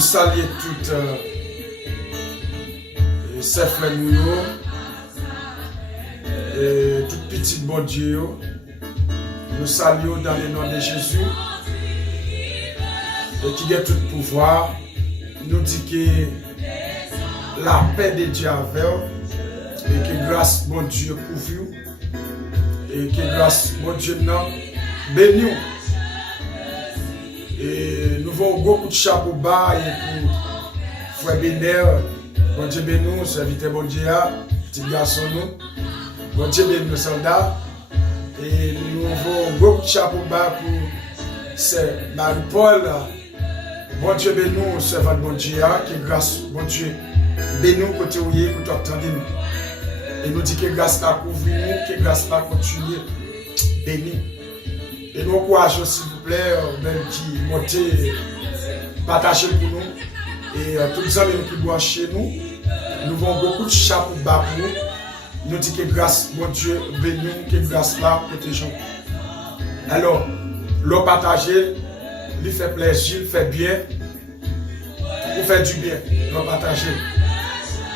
saluons toutes ces frères nous et toutes petites bon Dieu. Nous saluons dans le nom de Jésus et qui a tout pouvoir. Nous dit que la paix de Dieu avec vous et que grâce bon Dieu pour vous et que grâce bon Dieu non béni. Et nous avons beaucoup de chapeau bas et pour frère Béner, bon Dieu béni, serviteur bon Dieu, petit garçon nous, bon Dieu béni nos soldats. Et nous avons beaucoup de chapeau bas pour Marie-Paul, bon Dieu béni, servant bon Dieu, que grâce bon Dieu béni côté où il est, côté attendez nous. Et nous dit que grâce là couvre nous, que grâce là continue béni. Et nous encourageons s'il vous plaît, même qui montez, partagez pour nous. Et tous les amis qui boivent chez nous, nous avons beaucoup de chapeaux bas pour nous. Nous disons que grâce, mon Dieu, bénis, que grâce là, protégeons. Alors, l'eau partagée, lui fait plaisir, il fait bien, vous fait du bien, l'eau partagée.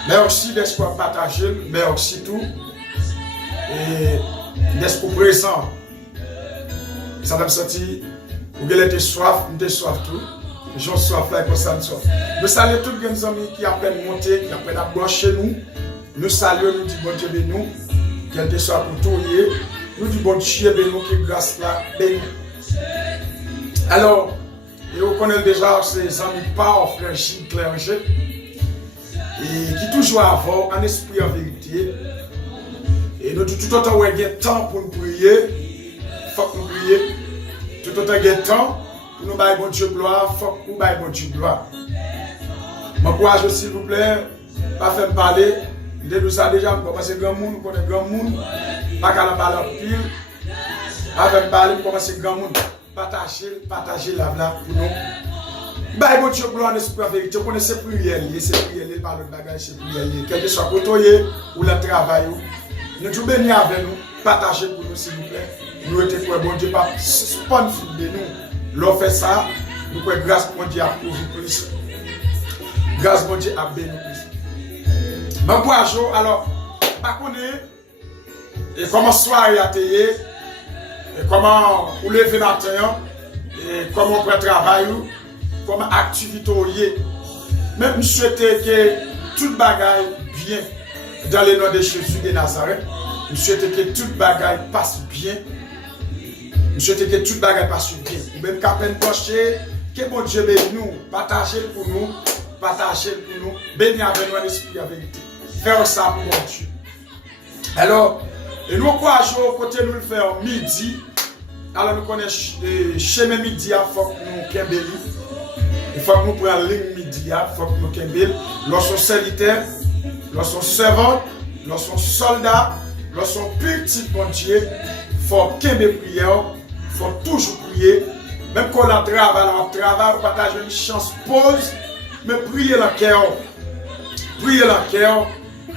Mais aussi d'espoir partagé, mais aussi tout, et d'espoir présent. Ça va me sortir, vous avez soif, vous avez soif tout. J'en soif là, comme ça, soif. Nous saluons tous les amis qui apprennent à monter, qui apprennent à boire chez nous. Nous saluons, nous disons bon Dieu béni, quel soit pour tout. Nous disons bon Dieu béni, que grâce là, béni. Alors, et vous connaissez déjà ces amis pas frère Gilles Clerget, et qui toujours avant, en esprit en vérité. Et nous tout autant où il y a temps pour nous prier, il faut que nous prions. Tout autant il y a temps pour nous bailler bon Dieu gloire, il faut que nous bailler bon Dieu gloire. M'encourage s'il vous plaît, pas faire me parler. De nous ça déjà, parce que grand monde, nous connaissons grand monde, pas qu'à la parler en pile, avec parler, nous commençons grand monde, partager la blague pour nous. Bah, bon Dieu, gloire en esprit en vérité, vous connaissez prière, c'est prière, par le bagage, c'est prière, quel que soit côté ou le travail, nous nous bénissons avec nous, partagez pour nous, s'il vous plaît. Nous étions pour bon Dieu, pas spawn de nous. L'on fait ça, nous pouvons grâce mon Dieu à vous plus. Grâce mon Dieu à béni plus. Mais bonjour, alors, pas connaître, et comment soirée à télé, et comment vous levez matin, et comment vous travailler, comment activité vous y. Mais je souhaite que tout bagaille bien dans le nom de Jésus de Nazareth. Je souhaite que tout bagaille passe bien. Je souhaite que tout bagaille passe bien. Vous même qu'à peine pencher, que bon Dieu bénisse nous, partagez pour nous, bénis avec nous l'esprit la vérité. Faire ça pour mon Dieu. Alors, et nous encourageons côté nous le faire midi. Alors nous connaissons chemin midi, il faut que nous kembeli. Il faut que nous prenions ligne midi, il faut que nous kembeli. Lorsqu'on serviteur, lorsqu'on servant, lorsqu'on soldat, lorsqu'on petit bon Dieu, il faut kembeli prière, il faut toujours prier. Même quand on travaille, on partage une chance pause, mais priez le cœur. Priez le cœur.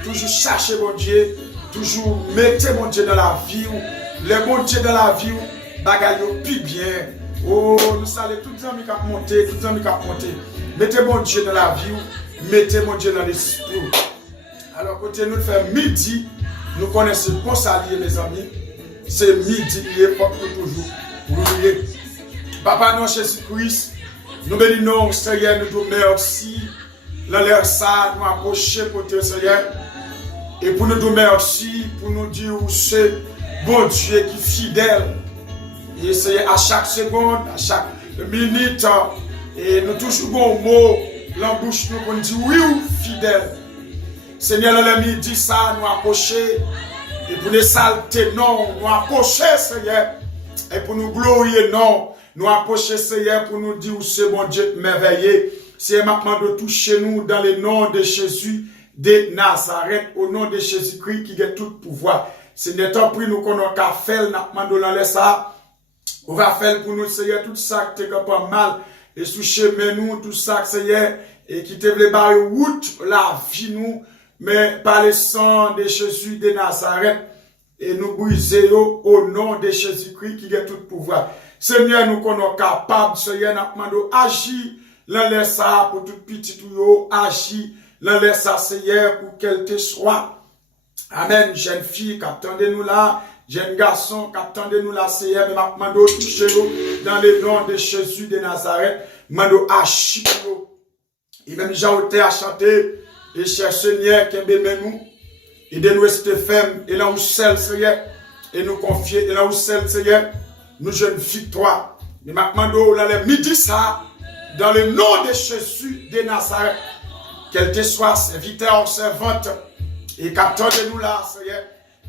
Toujours chercher mon Dieu, toujours mettez mon Dieu dans la vie, les bon Dieu dans la vie, bagaille plus bien. Oh, nous saluons tous les amis qui ont monté, tous les amis qui ont monté. Mettez mon Dieu dans la vie, mettez mon Dieu dans l'esprit. Alors, côté nous faire midi, nous connaissons pour saluer mes amis. C'est midi, il est pas toujours. Vous voyez, Papa, nous, Jésus-Christ, nous bénissons, Seigneur, nous vous merci. Dans l'air ça, nous approcher pour te Seigneur. Et pour nous dire merci, pour nous dire où c'est bon Dieu qui est fidèle. Et c'est à chaque seconde, à chaque minute, et nous toujours bon mot, l'embouche nous pour nous dire oui ou fidèle. Seigneur, le midi ça, nous approcher. Et pour les saletés, non, nous approcher, Seigneur. Et pour nous glorifier, non, nous approcher, Seigneur, pour nous dire où c'est bon Dieu merveilleux. C'est maintenant de toucher nous dans le nom de Jésus de Nazareth, au nom de Jésus-Christ qui a tout pouvoir. Seigneur, tant pis nous qu'on a qu'à faire, nous demandons ça. On va faire pour nous, Seigneur, tout ça qui est pas mal. Et sous chemin nous, tout ça, Seigneur, et qui te voulait barrer route, la vie nous, mais par le sang de Jésus de Nazareth, et nous briser au nom de Jésus-Christ qui a tout pouvoir. Seigneur, nous qu'on est capable, Seigneur, nous demandons agir l'enlève ça pour tout petit ou agit, l'enlève ça Seigneur pour qu'elle te soit. Amen, jeune fille, qu'attendez-nous là, jeune garçon, qu'attendez-nous là, Seigneur, mais maintenant, touchez-nous dans le nom de Jésus de Nazareth, mando agit pour nous. Et même j'ai à chanter, et cher Seigneur, qui aime nous, et de nous rester fermes, et là où seul, Seigneur, et nous confier, et là où seul, Seigneur, nous jeunes victoire. Mais maintenant, là, le midi, ça, dans le nom de Jésus de Nazareth, qu'elle te soit serviteur, servante, et qu'attendez-nous là, Seigneur,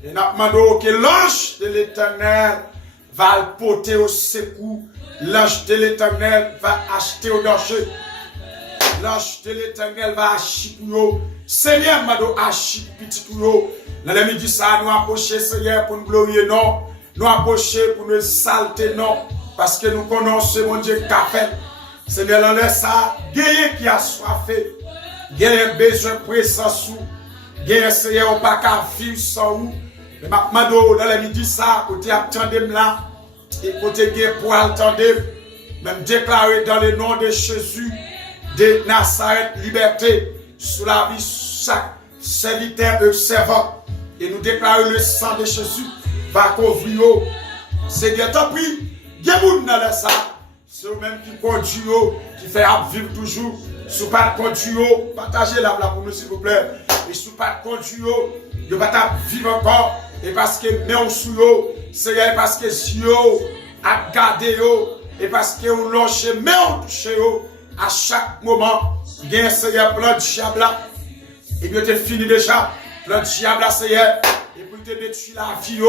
et nous demandons que l'ange de l'Éternel va le porter au secours, l'ange de l'Éternel va acheter au danger. L'ange de l'Éternel va acheter pour nous. Seigneur, m'a acheté petit pour nous. Dans le midi, ça, nous approcher, Seigneur, pour nous glorifier, non. Nous approcher pour nous salter, non. Parce que nous connaissons mon Dieu qui a fait. Seigneur, on laisse ça. Gagne qui a soifé. Gagne besoin de présence. Gagne, Seigneur, on n'a pas qu'à vivre sans vous. Mais maintenant, dans le midi, ça, côté attendez là. Et côté gagne pour attendre. Même déclarer dans le nom de Jésus de Nazareth, liberté sous la vie chaque serviteur et servant. Et nous déclarons le sang de Jésus va couvrir. Seigneur, t'as pris, il y a des gens dans le sang. C'est eux-mêmes qui conduisent, qui fait vivre toujours. Si vous pas conduire, partagez la pour nous s'il vous plaît. Et si vous pas conduire, vous ne pas vivre encore. Et parce que nous sous eux, Seigneur, parce que si vous a gardé et parce que vous lâchez, mais on touche à chaque moment, il y a un Seigneur plein de diable là. Et bien, tu fini déjà, plein de diable là, Seigneur. Et pour te détruire la vie,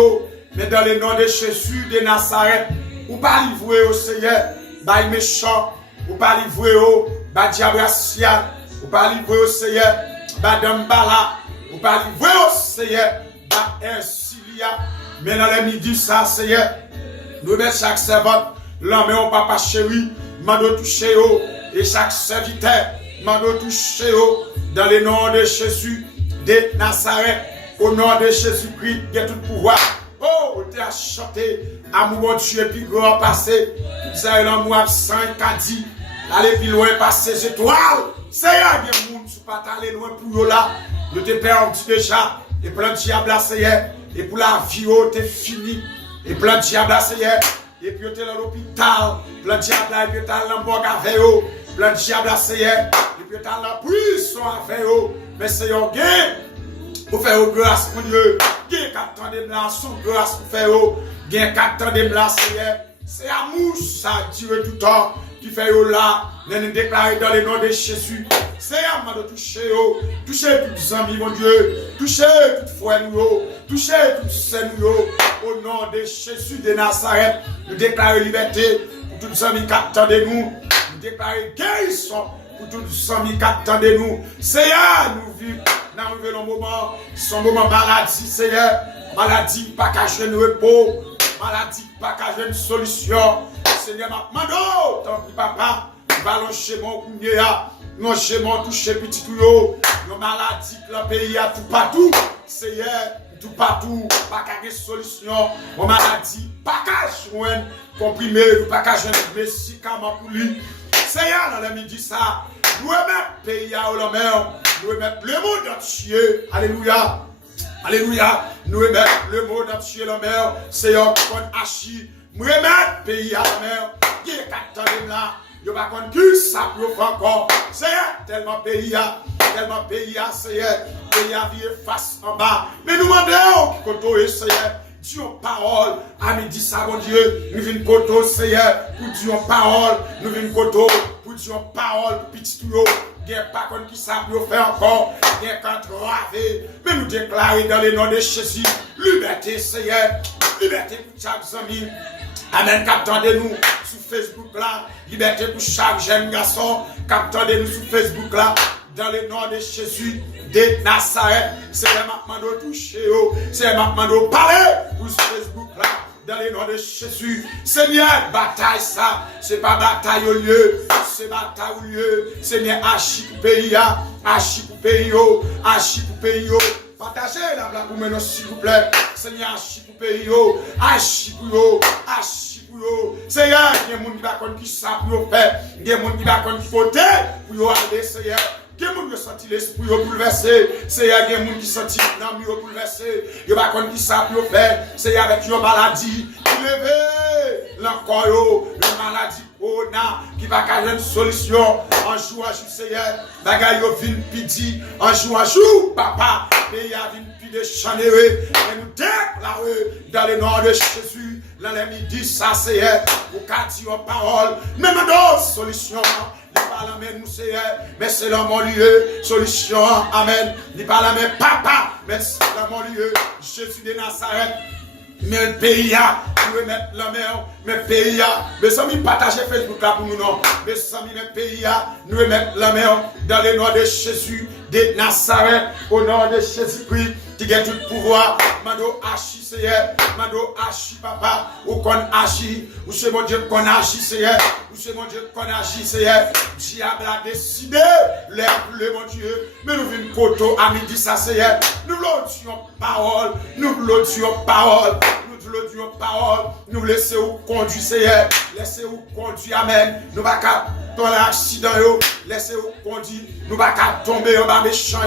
mais dans le nom de Jésus de Nazareth, ou pas livrer au Seigneur, bah méchant, ou pas livrer au bah diable racial, ou pas livrer au Seigneur, bah dambala, ou pas livrer au Seigneur, bah insilia. Mais dans le midi, ça, Seigneur, nous mettons chaque servante, l'homme au papa chéri, mando toucher au, et chaque serviteur, mando toucher au, dans le nom de Jésus de Nazareth, au nom de Jésus-Christ, il y a tout pouvoir. Oh, tu as chanté, amour Dieu, puis grand passé, vous avez l'amour absent, qu'a dit, allez plus loin, passer ces étoiles. C'est un des gens qui ne sont pas allés loin pour eux là, nous te perdu déjà, et plein de diable à Seigneur, et pour la vie, tu es fini, et plein de diable à Seigneur, et puis tu es dans l'hôpital, plein de diable à, et puis tu es dans l'embarque avec eux, plein de diable à Seigneur, et puis tu es dans la prison avec eux, mais Seigneur, pour faire grâce, mon Dieu. Gain qu'attendez là, son grâce pour faire. Gain qu'attendez là, c'est amour, ça dure tout le temps. Qui fait là, nous déclarer dans le nom de Jésus. C'est amour de toucher, toucher tous les amis, mon Dieu. Toucher toutes les frères, toucher toutes les sœurs, au nom de Jésus de Nazareth. Nous déclarer liberté pour tous les amis qui attendent nous. Nous déclarer guérison pour tous les amis qui attendent nous. C'est à nous vivre. Dans le moment, son moment maladie, Seigneur, maladie, pas qu'à jouer repos, maladie, pas qu'à jouer une solution. Seigneur, maintenant, tant pis, papa, va chez mon kounéa, non chez mon touché petit tuyau, nos maladies, le pays a tout partout, Seigneur, tout partout, pas qu'à jouer solution, mon maladie, pas qu'à jouer comprimé, pas qu'à jouer médicament pour lui. Seigneur, dans le midi, ça, nous remettons le pays à la mer. Nous remettons le monde entier. Alléluia. Alléluia. Nous remettons le monde entier la mer. Seigneur, qu'on achit. Nous remettons le pays à la mer. Qui est qu'attendez là? Nous ne pouvons pas que ça pour encore. Seigneur, tellement pays à. Seigneur. Pays à vivre face en bas. Mais nous demandons qui côtoie, Seigneur. Dieu parole. À midi, ça, mon Dieu. Nous venons côtoie, Seigneur. Pour Dieu parole. Nous venons côtoie. Pour Dieu parole. Pour petit tuyau. Il n'y a pas qu'on qui ça peut faire encore. Il n'y a qu'un travé. Mais nous déclarer dans le nom de Jésus. Liberté, Seigneur. Liberté pour chaque ami. Amen. Qu'attendez-nous sur Facebook là. Liberté pour chaque jeune garçon. Qu'attendez-nous sur Facebook là. Dans le nom de Jésus de Nazareth. C'est maintenant de toucher. C'est maintenant de parler pour Facebook là. Dans le nom de Jésus, Seigneur, bataille ça, c'est pas bataille au lieu, c'est bataille au lieu, Seigneur, achis pour pays, achis pour pays, achis pour pays, partagez la blague pour nous, s'il vous plaît, Seigneur, achis pour pays, achis pour yo. Seigneur, il y a des gens qui va qui ça pour faire. Il y a des gens qui va qui voter pour aller, Seigneur. Il y a des gens qui senti l'esprit bouleversé. Seigneur, il y a des gens qui senti l'âme bouleversé. Il y a des gens qui ça pour faire. Seigneur, avec une maladie, levé l'encore, une maladie qui va cacher une solution. Un jour, Seigneur, bagaille vin pidi. Un jour, papa, pays a vin pidi chanéré. Et nous déclarons dans le nom de Jésus, dans les midi, ça, Seigneur, pour qu'à dire parole, même dans solution. Il parle amen, nous Seigneur, mais c'est dans mon lieu, solution, amen. Il parle amen, papa, mais c'est dans mon lieu, Jésus de Nazareth. Mais le pays a, nous mettre la main, mais le pays a, mais ça me partager Facebook là pour nous non, mais ça me pays a, nous mettre la main dans le nom de Jésus de Nazareth, au nom de Jésus-Christ, qui a tout pouvoir, mando achi Seigneur, mando achi papa, ou qu'on achi, ou c'est mon Dieu qu'on achi Seigneur, ou c'est mon Dieu qu'on achi Seigneur, diable a décidé, l'air bleu mon Dieu, mais nous venons poteau à midi ça Seigneur, nous l'audions parole, nous l'audions parole, nous laissons conduire Seigneur, laissez-vous conduire, amen, nous va qu'à dans l'accident, laissez-vous conduire, nous va qu'à tomber en bas méchant,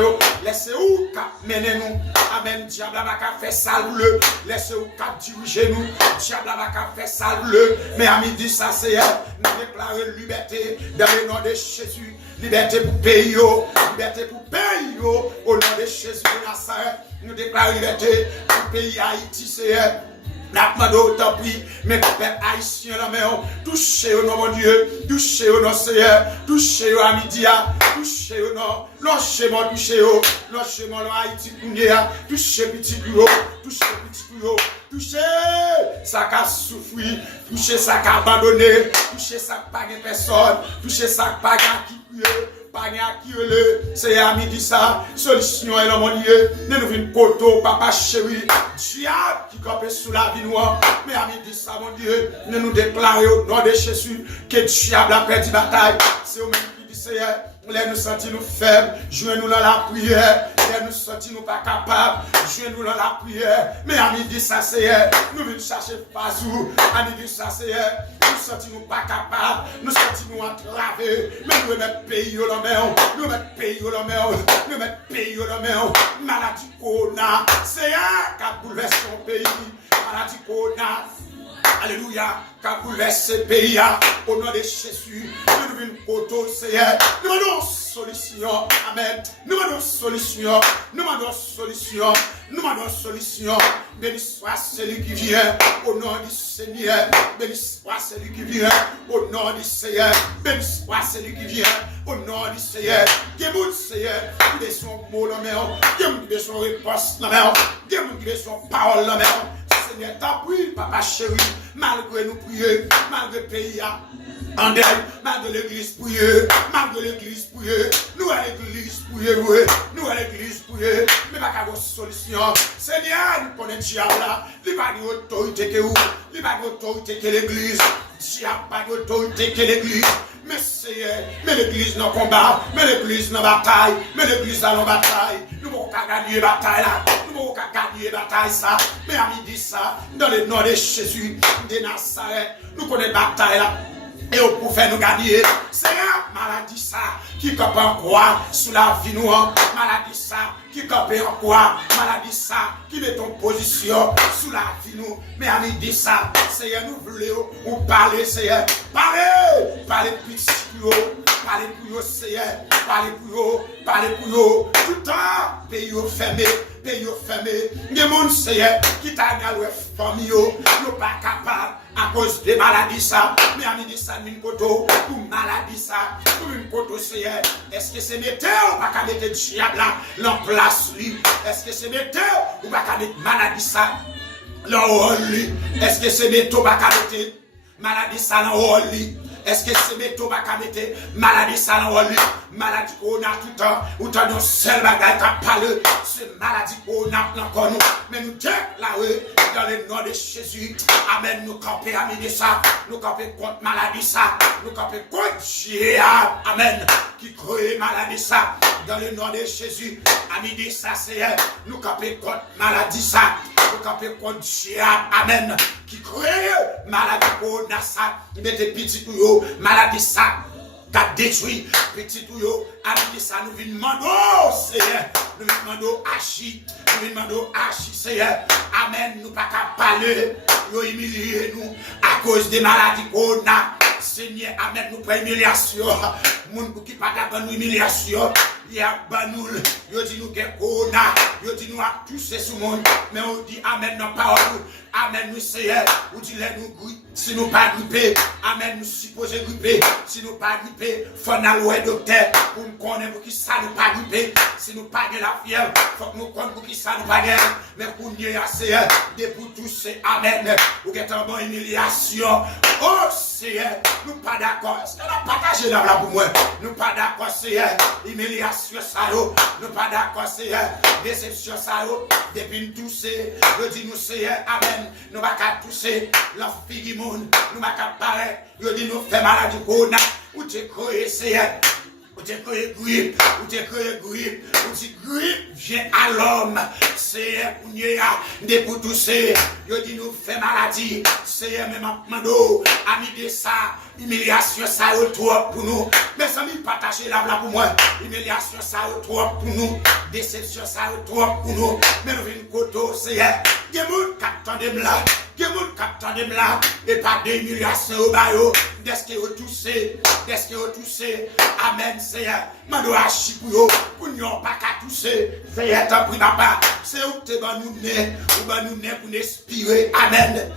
laissez-vous qu'à mener nous, amen, diable va qu'à faire sale bleu, laissez-vous qu'à diriger nous, diable va qu'à faire sale bleu, mais à midi ça Seigneur, nous déclarons liberté dans le nom de Jésus, liberté pour pays, liberté pour pays, au nom de Jésus de Nazareth, nous déclarons liberté pour pays Haïti Seigneur. N'apmando tant pis, mes pères haïtiens la main, touchez au nom mon Dieu, touchez au nom Seigneur, touchez au à midi, touchez au nom, lâchez-moi, lâchez-moi Haïti, touchez petit plus touchez ça qui a souffert, touchez ça qui a abandonné, touchez ça qui n'a pas de personne, touchez ça qui n'a pas qui prie. C'est à midi ça, solution est dans mon lieu. Nous venons poteau, papa chéri, diable qui campe sous la vie noire. Mais à midi ça, mon Dieu, nous déclarons au nom de Jésus que diable a perdu la bataille. C'est au même qui dit Seigneur, nous sentir nous faibles, jouez-nous dans la prière. Nous sentir nous pas capables, jouez-nous dans la prière. Mais à midi ça, Seigneur, nous venons chercher pas où. À midi ça, Seigneur, nous sentir nous pas capables, nous sentir nous entravés. Mais nous mettons pays au main, nous mettons pays au main, nous mettons pays au main. Maladie Corona, Seigneur, qui a bouleversé son pays. Maladie Corona. Alléluia, qui a bouleversé ce pays au nom de Jésus. Nous venons poteau, Seigneur. Nous demandons solution. Amen. Nous demandons solution. Nous demandons solution. Nous demandons solution. Béni soit celui qui vient au nom du Seigneur. Béni soit celui qui vient au nom du Seigneur. Béni soit celui qui vient au nom du Seigneur. Dieu Seigneur, qui est son mot dans la main. Dieu qui est son réponse dans la main. Dieu qui est son parole dans la main. Seigneur, t'appuie, papa chéri, malgré nous prier, malgré le pays en deuil, malgré l'église prier, malgré l'église prier, nous à l'église prier, nous à l'église prier, mais pas qu'à vos solutions. Seigneur, nous connaissons diable là, il n'y a pas d'autorité que vous, il n'y a pas d'autorité que l'église, il n'y a pas d'autorité que l'église. Mais Seigneur, mais l'église dans le combat, mais l'église dans la bataille, mais l'église dans la bataille. Nous ne pouvons pas gagner la bataille là, nous ne pouvons pas gagner la bataille ça. Mais à midi ça, dans le nom de Jésus, de Nazareth, nous connaissons la bataille là. Et pour faire nous gagner, c'est la maladie ça qui campe en croix sous la vie nous, maladie ça qui campe en croix, maladie ça qui met en position sous la vie nous. Mais à midi ça, Seigneur, nous voulons ou parler, Seigneur, parler petit pour eux, parler pour eux, Seigneur, parler pour eux, tout le temps, pays fermé. Pays fermé, il y a des gens qui t'a gagné famille, nous pas capables à cause des maladies ça, mais à midi ça, une poteau, pour maladie ça, pour une poteau, Seigneur. Est-ce que c'est météo ou pas qu'à mettre diable là, en place lui? Est-ce que c'est météo ou pas qu'à mettre maladie ça, en lui? Est-ce que c'est météo ou pas qu'à mettre maladie ça, en lui? Est-ce que c'est météo pas qu'à mettre maladie ça dans le maladie qu'on a tout le temps, ou t'as nos seuls bagages qui parlent, c'est maladie qu'on a encore nous, mais nous déclarons dans le nom de Jésus, amen, nous camper à midi ça, nous camper contre maladie ça, nous camper contre diable, amen, qui crée maladie ça, dans le nom de Jésus, à midi ça c'est nous camper contre maladie ça, pour camper contre diable, amen, qui crée maladie pour Nassa, mettez petit ou yo, maladie ça, qu'a détruit, petit ou yo, amen, ça nous vient demander, Seigneur, nous vient demander Hachi, nous vient demander Hachi, Seigneur, amen, nous pas qu'à parler, yo humilier nous, à cause des maladies qu'on a, Seigneur, amen, nous prenons humiliation, moun qui pas d'abord nous humiliation, il y a banoul, yo dit nous qu'est qu'on a, yo dit nous a touché sous monde, mais on dit amen dans parole, amen nous Seigneur, ou dit les nous si nous pas grippé, amen nous supposé gripper, si nous pas grippé, faut aller docteur pour nous connaître pour qui ça nous pas grippé, si nous pas de la fièvre, faut que nous connaître pour qui ça nous pas de, mais pour nous Seigneur, de pour toucher, amen, ou qu'est en bonne humiliation, oh Seigneur, nous pas d'accord, est-ce que nous partagez là pour moi, nous pas d'accord Seigneur, humiliation ça yo, nous pas d'accord Seigneur, déception ça yo, depuis nous toucher, je dis nous Seigneur, amen, nous pas qu'à toucher, la fille monde, nous pas qu'à paraître, je dis nous fait maladie qu'on a, ou tu croyez Seigneur, ou tu croyez grippe, ou tu croyez grippe, ou tu grippe vient à l'homme, Seigneur, pour nous, de pour toucher, je dis nous fait maladie, Seigneur, même en mando, ami de ça, humiliation ça trop pour nous, mais ça me partager là pour moi, humiliation ça trop pour nous, déception ça trop pour nous, mais nous venons côté, Seigneur, il y a des gens qui attendent là, il y a des gens qui attendent là, et pas d'humiliation au baillot, d'est-ce que vous touchez, amen, Seigneur, mando Hachi pour nous pas qu'à toucher, Seigneur, t'en prie papa, c'est où tu vas nous nez, ou va nous nez pour nous inspirer, amen.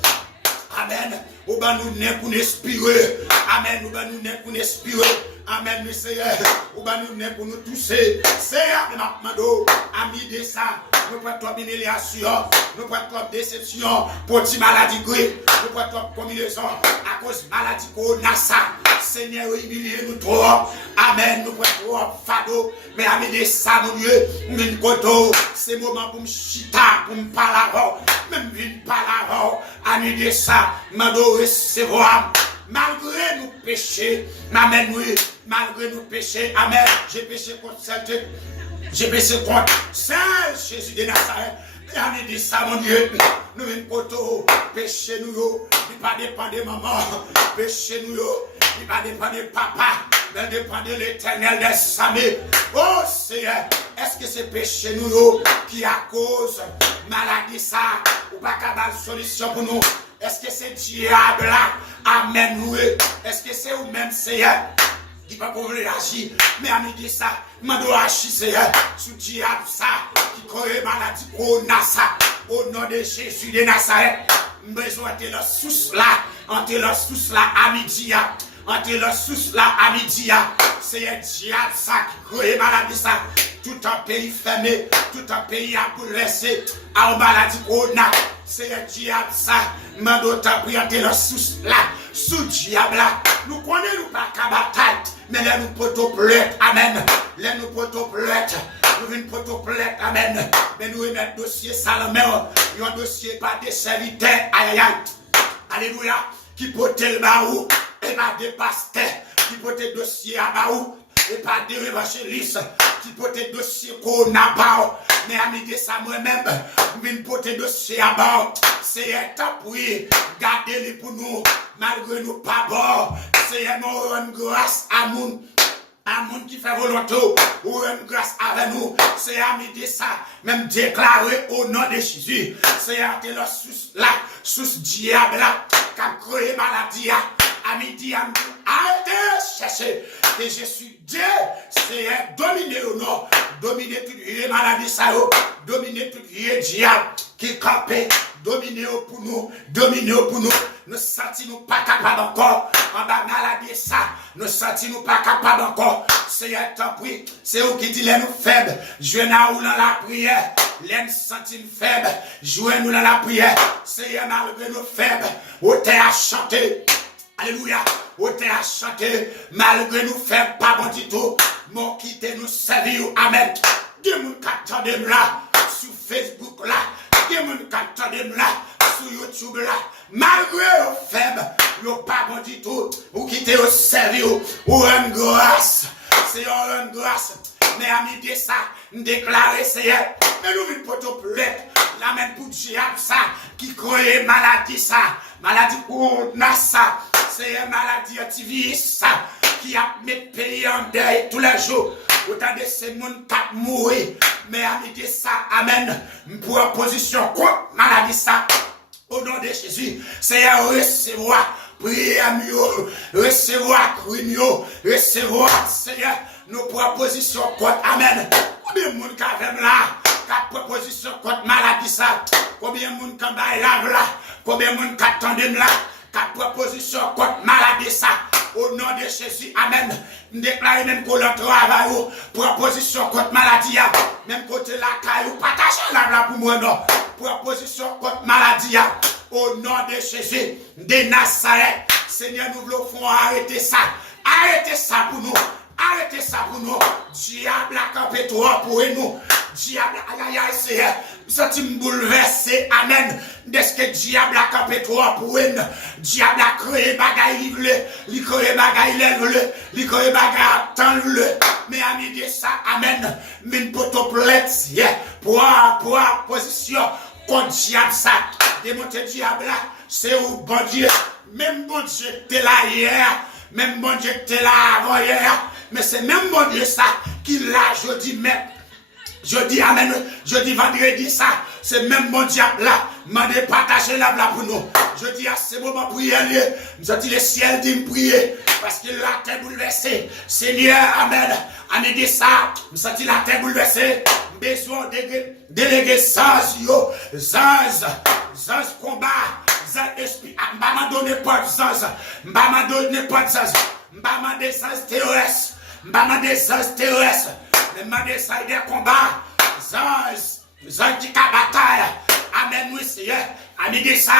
Amen. Ou ba nous nez pour nous inspirer. Amen. Ou ba nous nez pour nous inspirer. Amen, mes Seigneur. Ou ba nous nez pour nous toucher. Seigneur, mando, ami de ça. Nous prenons trop d'humiliation. Nous prenons trop de déception. Pour une maladie grippe. Nous prenons trop de combinaison. À cause de maladie qu'on a ça. Seigneur, humiliez nous trop. Amen. Nous prenons trop fado. Mais ami de ça, mon Dieu. Min koto. C'est moment pour me chita. Pour me parler. Même une parole. Ami de ça. Mando recevoir. Malgré nos péchés, amen, oui, malgré nos péchés, amen, j'ai péché contre cette, j'ai péché contre Saint Jésus de Nazareth. Et on dit ça, mon Dieu, nous une poteau, péché nous, il pas dépend de maman, péché nous, il pas dépend de papa, mais dépend de l'éternel des samés. Oh Seigneur, est-ce que c'est péché nous qui a cause maladie ça, ou pas qu'à avoir solution pour nous? Est-ce que c'est diable là? Amen, oui. Est-ce que c'est vous-même, Seigneur, qui va pouvoir réagir? Mais à midi ça, mando Hachi, Seigneur, sous diable ça, qui croit maladie, qu'on a ça, au nom de Jésus de Nazareth. Besoin de la source là, entre la source là à midi, entre la source là à midi, c'est un diable ça qui croit maladie ça. Tout un pays fermé, tout un pays à bouleverser, à une maladie qu'on a. C'est un diable ça, mando ta prière la source là, sous diable là. Nous connaissons pas qu'à bataille, mais là nous poteaux pleurent, amen. Là nous poteaux pleurent, nous venons poteaux pleurent, amen. Mais nous avons un dossier Salomé, un dossier pas de serviteur, aïe aïe. Alléluia, qui pote le baou, et pas de pasteur, qui pote le dossier à baou. Et pas des évangélistes qui portent des dossiers qu'on a pas. Mais à midi, ça moi-même, je viens porter des dossiers à bas. C'est un temps pour garder-les pour nous, malgré nous pas bon. C'est une grâce à nous. À monde qui fait volonté, ou une grâce avec nous, c'est à midi ça, même déclaré au nom de Jésus. C'est à la source là, source diable là, qui a créé maladie. À midi, arrêtez chercher. Et je suis Dieu, c'est dominer au nom, dominer toute les maladies, dominer toute les diable qui campait, dominer pour nous, nous sentons pas capables encore, en bas maladie ça, nous sentons pas capables encore, c'est un temps pris, c'est vous qui dit les nous faibles, jouez nous dans la prière, les nous sentons faibles, jouez nous dans la prière, c'est malgré nous faibles, où t'es à chanter. Alléluia, où t'es à chanter, malgré nous faire pas bon du tout, mon quitter nous servir, amen. Des gens qui attendent là, sur Facebook là, des gens qui attendent là, sur YouTube là, malgré nos faibles, nous pas bon du tout, ou quitter au servir, ou une grâce, c'est une grâce. Mais amis de ça, déclarer Seigneur, mais nous vite pour tout plaît. La même pour diable ça, qui croyait maladie ça, maladie pour ça, c'est une maladie antivirus ça, qui a mis pays en deuil tous les jours. Autant de ces gens qui mourir. Mais amis de ça, amen, pour en position contre maladie ça, au nom de Jésus, Seigneur, recevoir, prier mieux, recevoir, crier recevoir, Seigneur, nos propositions contre, amen. Combien de monde qui a fait là? Quatre propositions contre maladie ça. Combien de monde qui a là? Combien de monde qui attendent là? Quatre propositions contre maladie ça. Au nom de Jésus, amen. Nous déclarons même pour le travail, proposition contre maladie. Même côté la caille, partagez là pour moi, non. Proposition contre maladie. Au nom de Jésus, de Nazareth. Seigneur, nous voulons arrêter ça. Arrêtez ça pour nous. Arrêtez ça pour nous. Diable a campé toi pour nous. Diable, aïe aïe, Seigneur. Senti me bouleverser. Amen. Est-ce que diable a campé toi pour nous? Diable a créé bagaille, il créé bagaille, il créé bagaille, attends-le. Mais ami de ça, amen. Mine poto plate, pour position contre diable ça. Démonter diable là, c'est où bon Dieu. Même bon Dieu t'es là hier. Même bon Dieu t'es là avant hier. Mais c'est même bon Dieu ça qui l'a, je dis, mais je dis amen, je dis vendredi ça, c'est même mon diable là, m'a de partager la pour nous. Je dis à ce moment prier, je dis le ciel dit me prier, parce que la terre bouleversée. Seigneur, amen, amen de ça, je dis la terre bouleversée, besoin de déléguer sans yo, sans combat, sans esprit, m'a donné pas de sens, m'a donné pas de sens, m'a des sens terrestres, m'a des sens terrestres. M'a des combats, Zans qui bataille. Amen, oui, Seigneur. Ami de ça,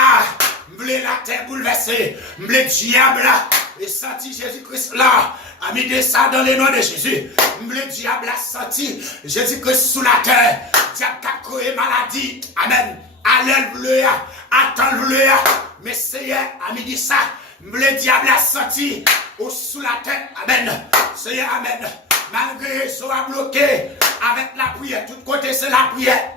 m'blé la terre bouleversée, m'blé diable là, et senti Jésus-Christ là. Ami de ça dans le nom de Jésus. M'blé diable là, senti Jésus-Christ sous la terre. Diable qui a créé maladie. Amen. Alléluia. Attends-le. Mais Seigneur, ami de ça, m'blé diable là, senti sous la terre. Amen. Seigneur, amen. Malgré soit bloqué avec la prière, tout côté c'est la prière.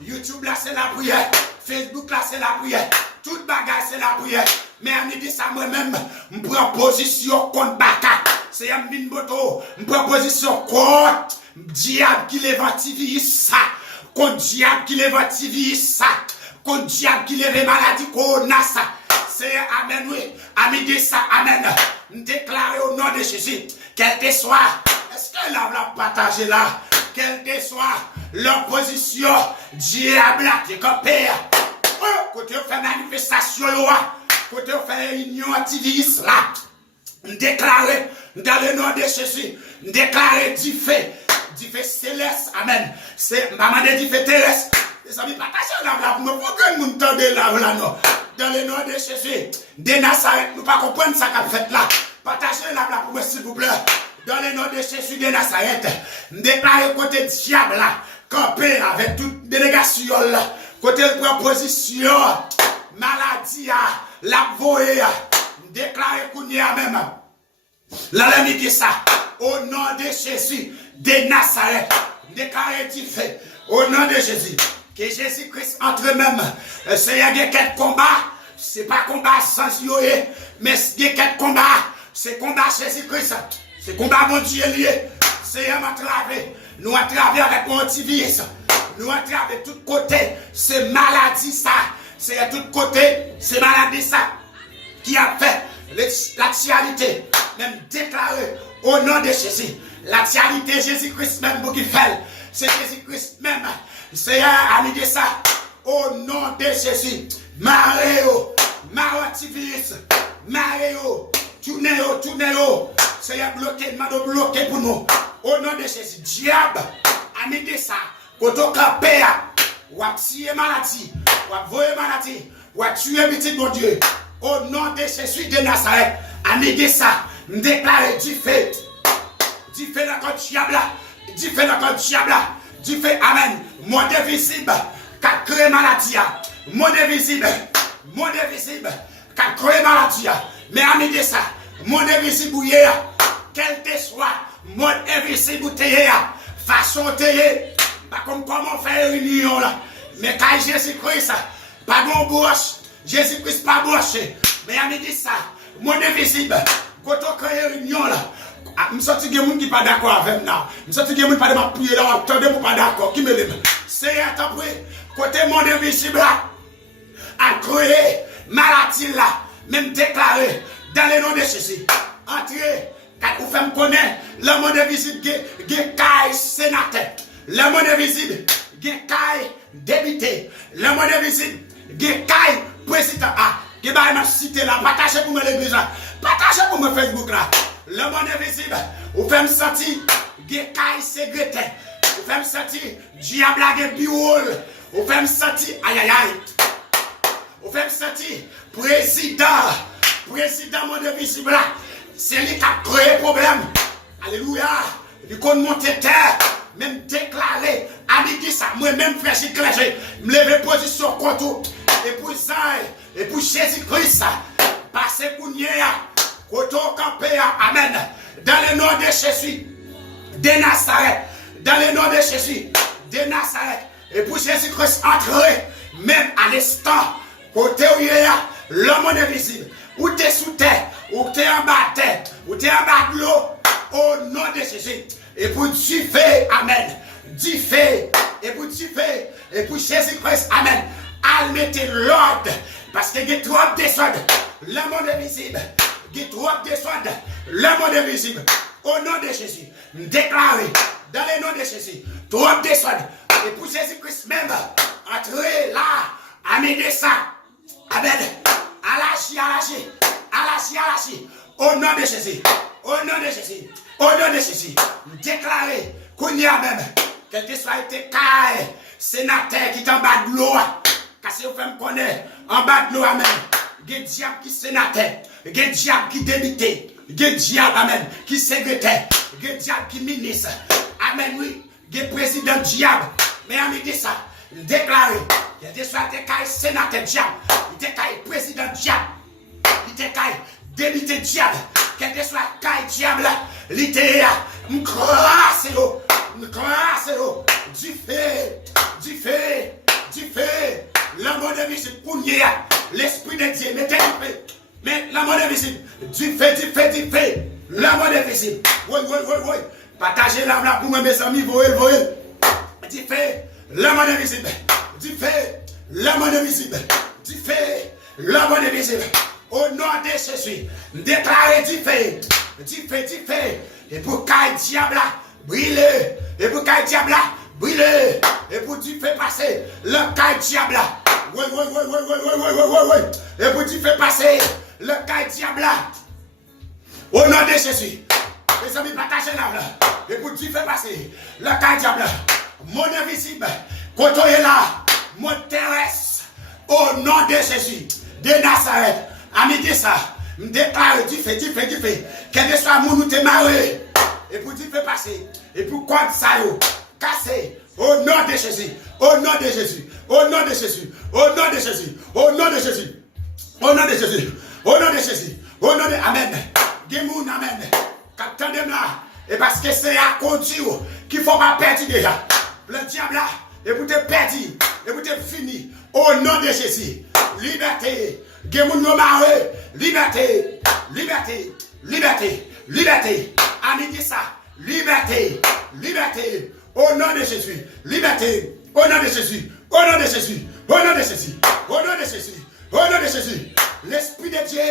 YouTube là c'est la prière, Facebook là c'est la prière, toute bagage c'est la prière. Mais à midi ça moi-même, je prends position contre Baka. C'est un binboto, je prends position contre diable qui l'éventivise ça, contre diable qui l'éventivise ça, contre diable qui lève maladie qu'on a ça. C'est amen oui, à midi ça amen. Déclarer au nom de Jésus. Quel que soit, est-ce que la partager là, quelle que soit l'opposition, diable qui compère, quand on fait manifestation là, quand on fait réunion activiste là, déclarer dans le nom de Jésus, déclarer du fait céleste, amen. C'est maman de du fait terrestre. Les amis, partagez là, pour nous, pour que nous entendons là, non. Dans le nom de Jésus, de Nazareth, nous ne pouvons pas comprendre ça qu'a fait là. Partagez la pour moi, s'il vous plaît. Dans le nom de Jésus de Nazareth, déclarez côté diable là, campé avec toute délégation là, côté proposition, maladie, la voie, déclarez qu'on y a même. La dit ça, au nom de Jésus de Nazareth, déclarez du fait, au nom de Jésus, que Jésus-Christ entre même, Seigneur, il y a quelques combats, c'est pas combat sans yoé, mais il y a quelques combats. C'est combat Jésus-Christ, c'est combat mon Dieu lié. C'est un attravé. Nous attraver avec mon antivirus. Nous attraver de tous côtés. C'est maladie ça. C'est à tous côtés. C'est maladie ça. Qui a fait l'actualité. Même déclaré au nom de Jésus. L'actualité Jésus-Christ même pour qui fait. C'est Jésus-Christ même. C'est un ami de ça. Au nom de Jésus. Maréo. Marotivirus. Maréo. Tournez-le, Seigneur bloqué, m'a bloqué pour nous. Au nom de Jésus, diable, ami de ça, quand on campé, ou à tuer maladie, ou à voyer maladie, ou à tuer petit mon Dieu. Au nom de Jésus de Nazareth, ami de ça, déclare du fait dans le diable, du fait dans le diable, du fait, amen, monde visible, qui a créé maladie, monde visible, qui a créé maladie. Mais ami de ça, mon invisible quel que soit mode invisible ou façon pas comme comment faire une union là. Mais quand Jésus-Christ, pas bon bouche, Jésus-Christ pas bouché. Mais il me dit ça, mode invisible, quand on crée une union là, je me sens que les gens qui pas d'accord avec moi. Je me sens que les gens qui pas d'accord prier là, attendez pour pas d'accord. Qui me l'aime? C'est après, côté monde invisible là, à créer maladie là, même déclaré dans le nom de Jésus. Entrez. Quand vous faites me connaître, le monde invisible, il y a sénateur. Le monde invisible, il y a député. Le monde invisible, il y a président. Il y a cité là, partagez pour moi l'église là. Partagez pour moi Facebook là. Le monde invisible, vous faites me sentir, il y a secrétaire. Vous faites me sentir, diable a bureau. Vous faites me sentir, aïe aïe aïe. Vous faites me sentir, président monde invisible là. C'est lui qui a créé le problème. Alléluia. Il compte monter terre. Même déclaré. À midi ça. Moi-même, frère, j'ai clergé. Me lever position contre. Et pour ça, et pour Jésus-Christ. Passez pour Nia. Côté campé. Amen. Dans le nom de Jésus. De Nazareth. Dans le nom de Jésus. De Nazareth. Et pour Jésus-Christ entrer. Même à l'instant. Côté où il y a l'homme invisible. Ou t'es sous terre, ou t'es en bas de terre, ou t'es en bas de l'eau, au nom de Jésus. Et pour Dieu fait, amen. Dieu fait, et pour Dieu fait, et pour Jésus-Christ, amen. Al mettez l'ordre, parce qu'il y a trop de désordre. Le monde invisible, il y a trop de désordre. Le monde invisible, au nom de Jésus, déclaré dans le nom de Jésus, trop de désordre. Et pour Jésus-Christ même, entrez là, amenez ça, amen. Alachi. Au nom de Jésus. Au nom de Jésus. Au nom de Jésus. Déclaré qu'on y a même. Quel que soit été caille, sénateur qui est en bas de l'eau. Car si vous faites me connaître, en bas de l'eau, amen. Il y a diable qui sénateur. Il y a diable qui député. Il y a diable, amen, qui secrétaire. Il y a diable qui ministre. Amen, oui. Il y a président diable. Mais on me dit ça. Déclaré. Il y a des soit des cailles sénateur diable. Il y a des cailles président diable. Il y a des cailles député diable. Quel que soit caille diable, il y a m'crasse l'eau. Du fait. L'amour de vie, pour l'esprit de Dieu, mettez du fait. Mais l'amour de vie, du fait. L'amour de vie. Oui. Partagez l'âme là pour moi, mes amis, voyez. Du fait. L'amour invisible, du fait, l'amour invisible, du fait, l'amour invisible. Au nom de Jésus, déclarez du fait, et pour qu'un diable brûler, et pour qu'un diable brûler, et pour du fait passer, le qu'un diable. Oui. Et pour du fait passer, le qu'un diable. Au nom de Jésus, les amis, partagez l'âme, et pour du fait passer, le qu'un diable. Mon invisible, quand on est là, mon terrestre, au nom de Jésus, de Nazareth, à midi ça, me déclare du fait, quel que soit mon ou te maré, et pour dire fait passer, et pour quoi ça casser, au nom de Jésus, au nom de Jésus, amen, Gemoun, amen, captain de là, et parce que c'est à conduire qu'il ne faut pas perdre déjà. Le diable là, et vous te perdu, et vous te fini. Au nom de Jésus, liberté. Liberté. Ami dit ça. Liberté. Au nom de Jésus. Liberté. Au nom de Jésus. L'Esprit de Dieu.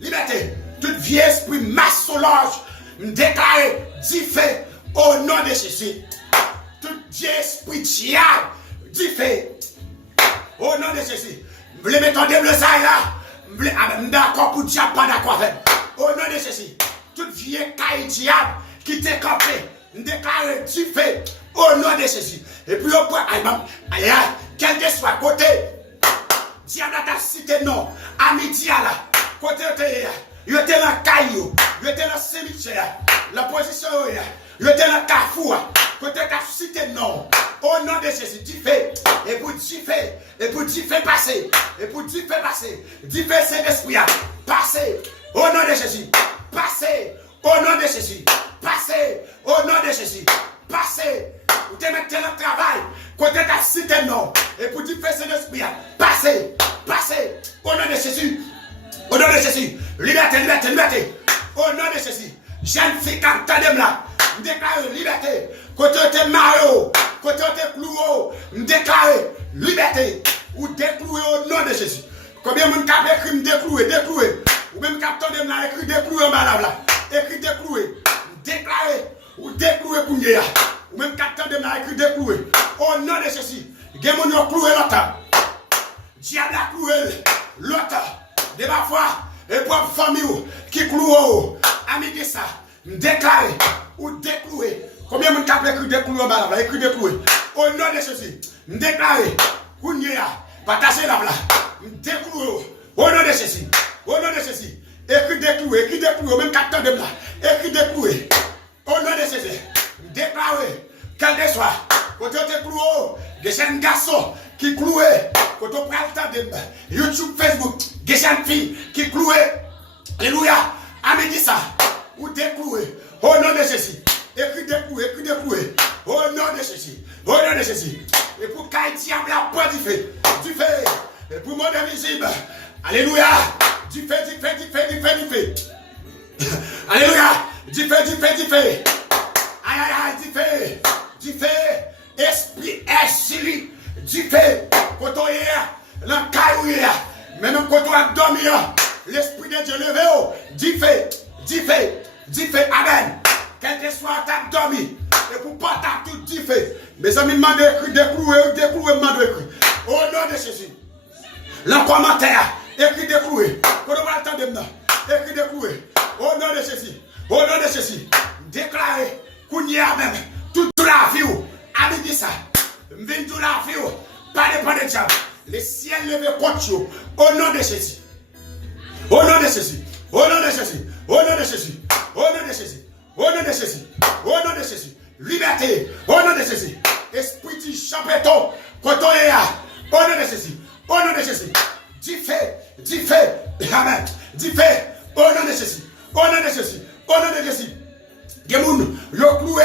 Liberté. Tout vieux esprit massolage me déclare diffé au nom de Jésus. Tout vieux esprit diable diffé au nom de Jésus. Vous voulez mettre en déble ça là? Vous d'accord pour diable, pas d'accord avec. Au nom de Jésus. Tout vieux caille diable qui t'est campé, me déclare diffé au nom de Jésus. Et puis au point, quel que soit côté, diable a cité non, à midi là, côté il était dans le caillou, il était dans le cimetière, la position, il était dans le carrefour, côté la cité non, Au nom de Jésus, Dieu fait. Et pour Dieu fait. Et pour Dieu fait passer. Et pour Dieu fait passer. Dieu fait Saint-Esprit. Passer. Au nom de Jésus. Passer. Au nom de Jésus. Passer. Au nom de Jésus. Passer. Vous te mettez dans le travail. Côté ta cité non. Et pour Dieu fait Saint-Esprit. Passer. Passer. Au nom de Jésus. Au nom de Jésus. Liberté, liberté, liberté. Au nom de Jésus. Jeune fille qui attendait là. Déclare liberté. Côté t'es marié. Côté t'es cloué. Déclare liberté. Ou décloué au nom de Jésus. Combien de monde qui a écrit décloué, décloué. Ou même qui attendait là écrit décloué en bas là. Écrit décloué. Déclaré. Ou décloué pour nous. Ou même qui attendait là écrit décloué. Au nom de Jésus. Des gens qui ont cloué l'autre. Diable a cloué l'autre. De ma foi. Et propre famille qui cloue. Ami ça. Déclaré ou décloué. Combien de monde qui a écrit décloué en bas là? Écrit décloué. Au nom de Jésus. Déclaré. Kounia. Partagez la là. Décloué. Au nom de Jésus. Au nom de Jésus. Écrit décloué. Écrit décloué. Même 4 ans de là. Écrit décloué. Au nom de Jésus. Déclaré. Quel que soit. Quand tu es cloué. Des jeunes garçons qui cloué. Quand tu prends le temps de YouTube, Facebook. Des jeunes filles qui cloué. Alléluia. Amen dit ça. Ou décloué. Au nom de Jésus. Écrit décloué. Écrit décloué. Au nom de Jésus. Au nom de Jésus. Et pour qu'il diable la porte du fait. Du fait. Et pour mon invisible. Alléluia. Du fait, du fait, du fait, du fait, du fait. Alléluia. Du fait, du fait, du fait. Aïe, aïe, aïe, du fait. Du fait. Esprit est lui. Du fait. Quand on est là, caillou est même quand on a dormi, l'esprit de Dieu levé. Du fait. Du fait. Du fait. Amen. Quel que soit ta dormi. Et pour pas ta tout du fait. Mes amis m'ont écrit décloué, m'ont écrit. Au nom de Jésus. Le commentaire. Écrit décloué. Quand on va attendre maintenant. Écrit décloué. Au nom de Jésus. Au nom de Jésus. Déclaré. Qu'on y a même. Toute la vie. Amen dit ça. M'vient toute la vie. Pas de diable. Le ciel levé contre vous. Au nom de Jésus. Au nom de Jésus. Au nom de Jésus. Au nom de Jésus. Au nom de Jésus. Au nom de Jésus. Au nom de Jésus. Liberté. Au nom de Jésus. Esprit du champion. Quand on est là. Au nom de Jésus. Au nom de Jésus. Du fait. Du fait. Amen. Du fait. Au nom de Jésus. Au nom de Jésus. Au nom de Jésus. Des gens ont cloué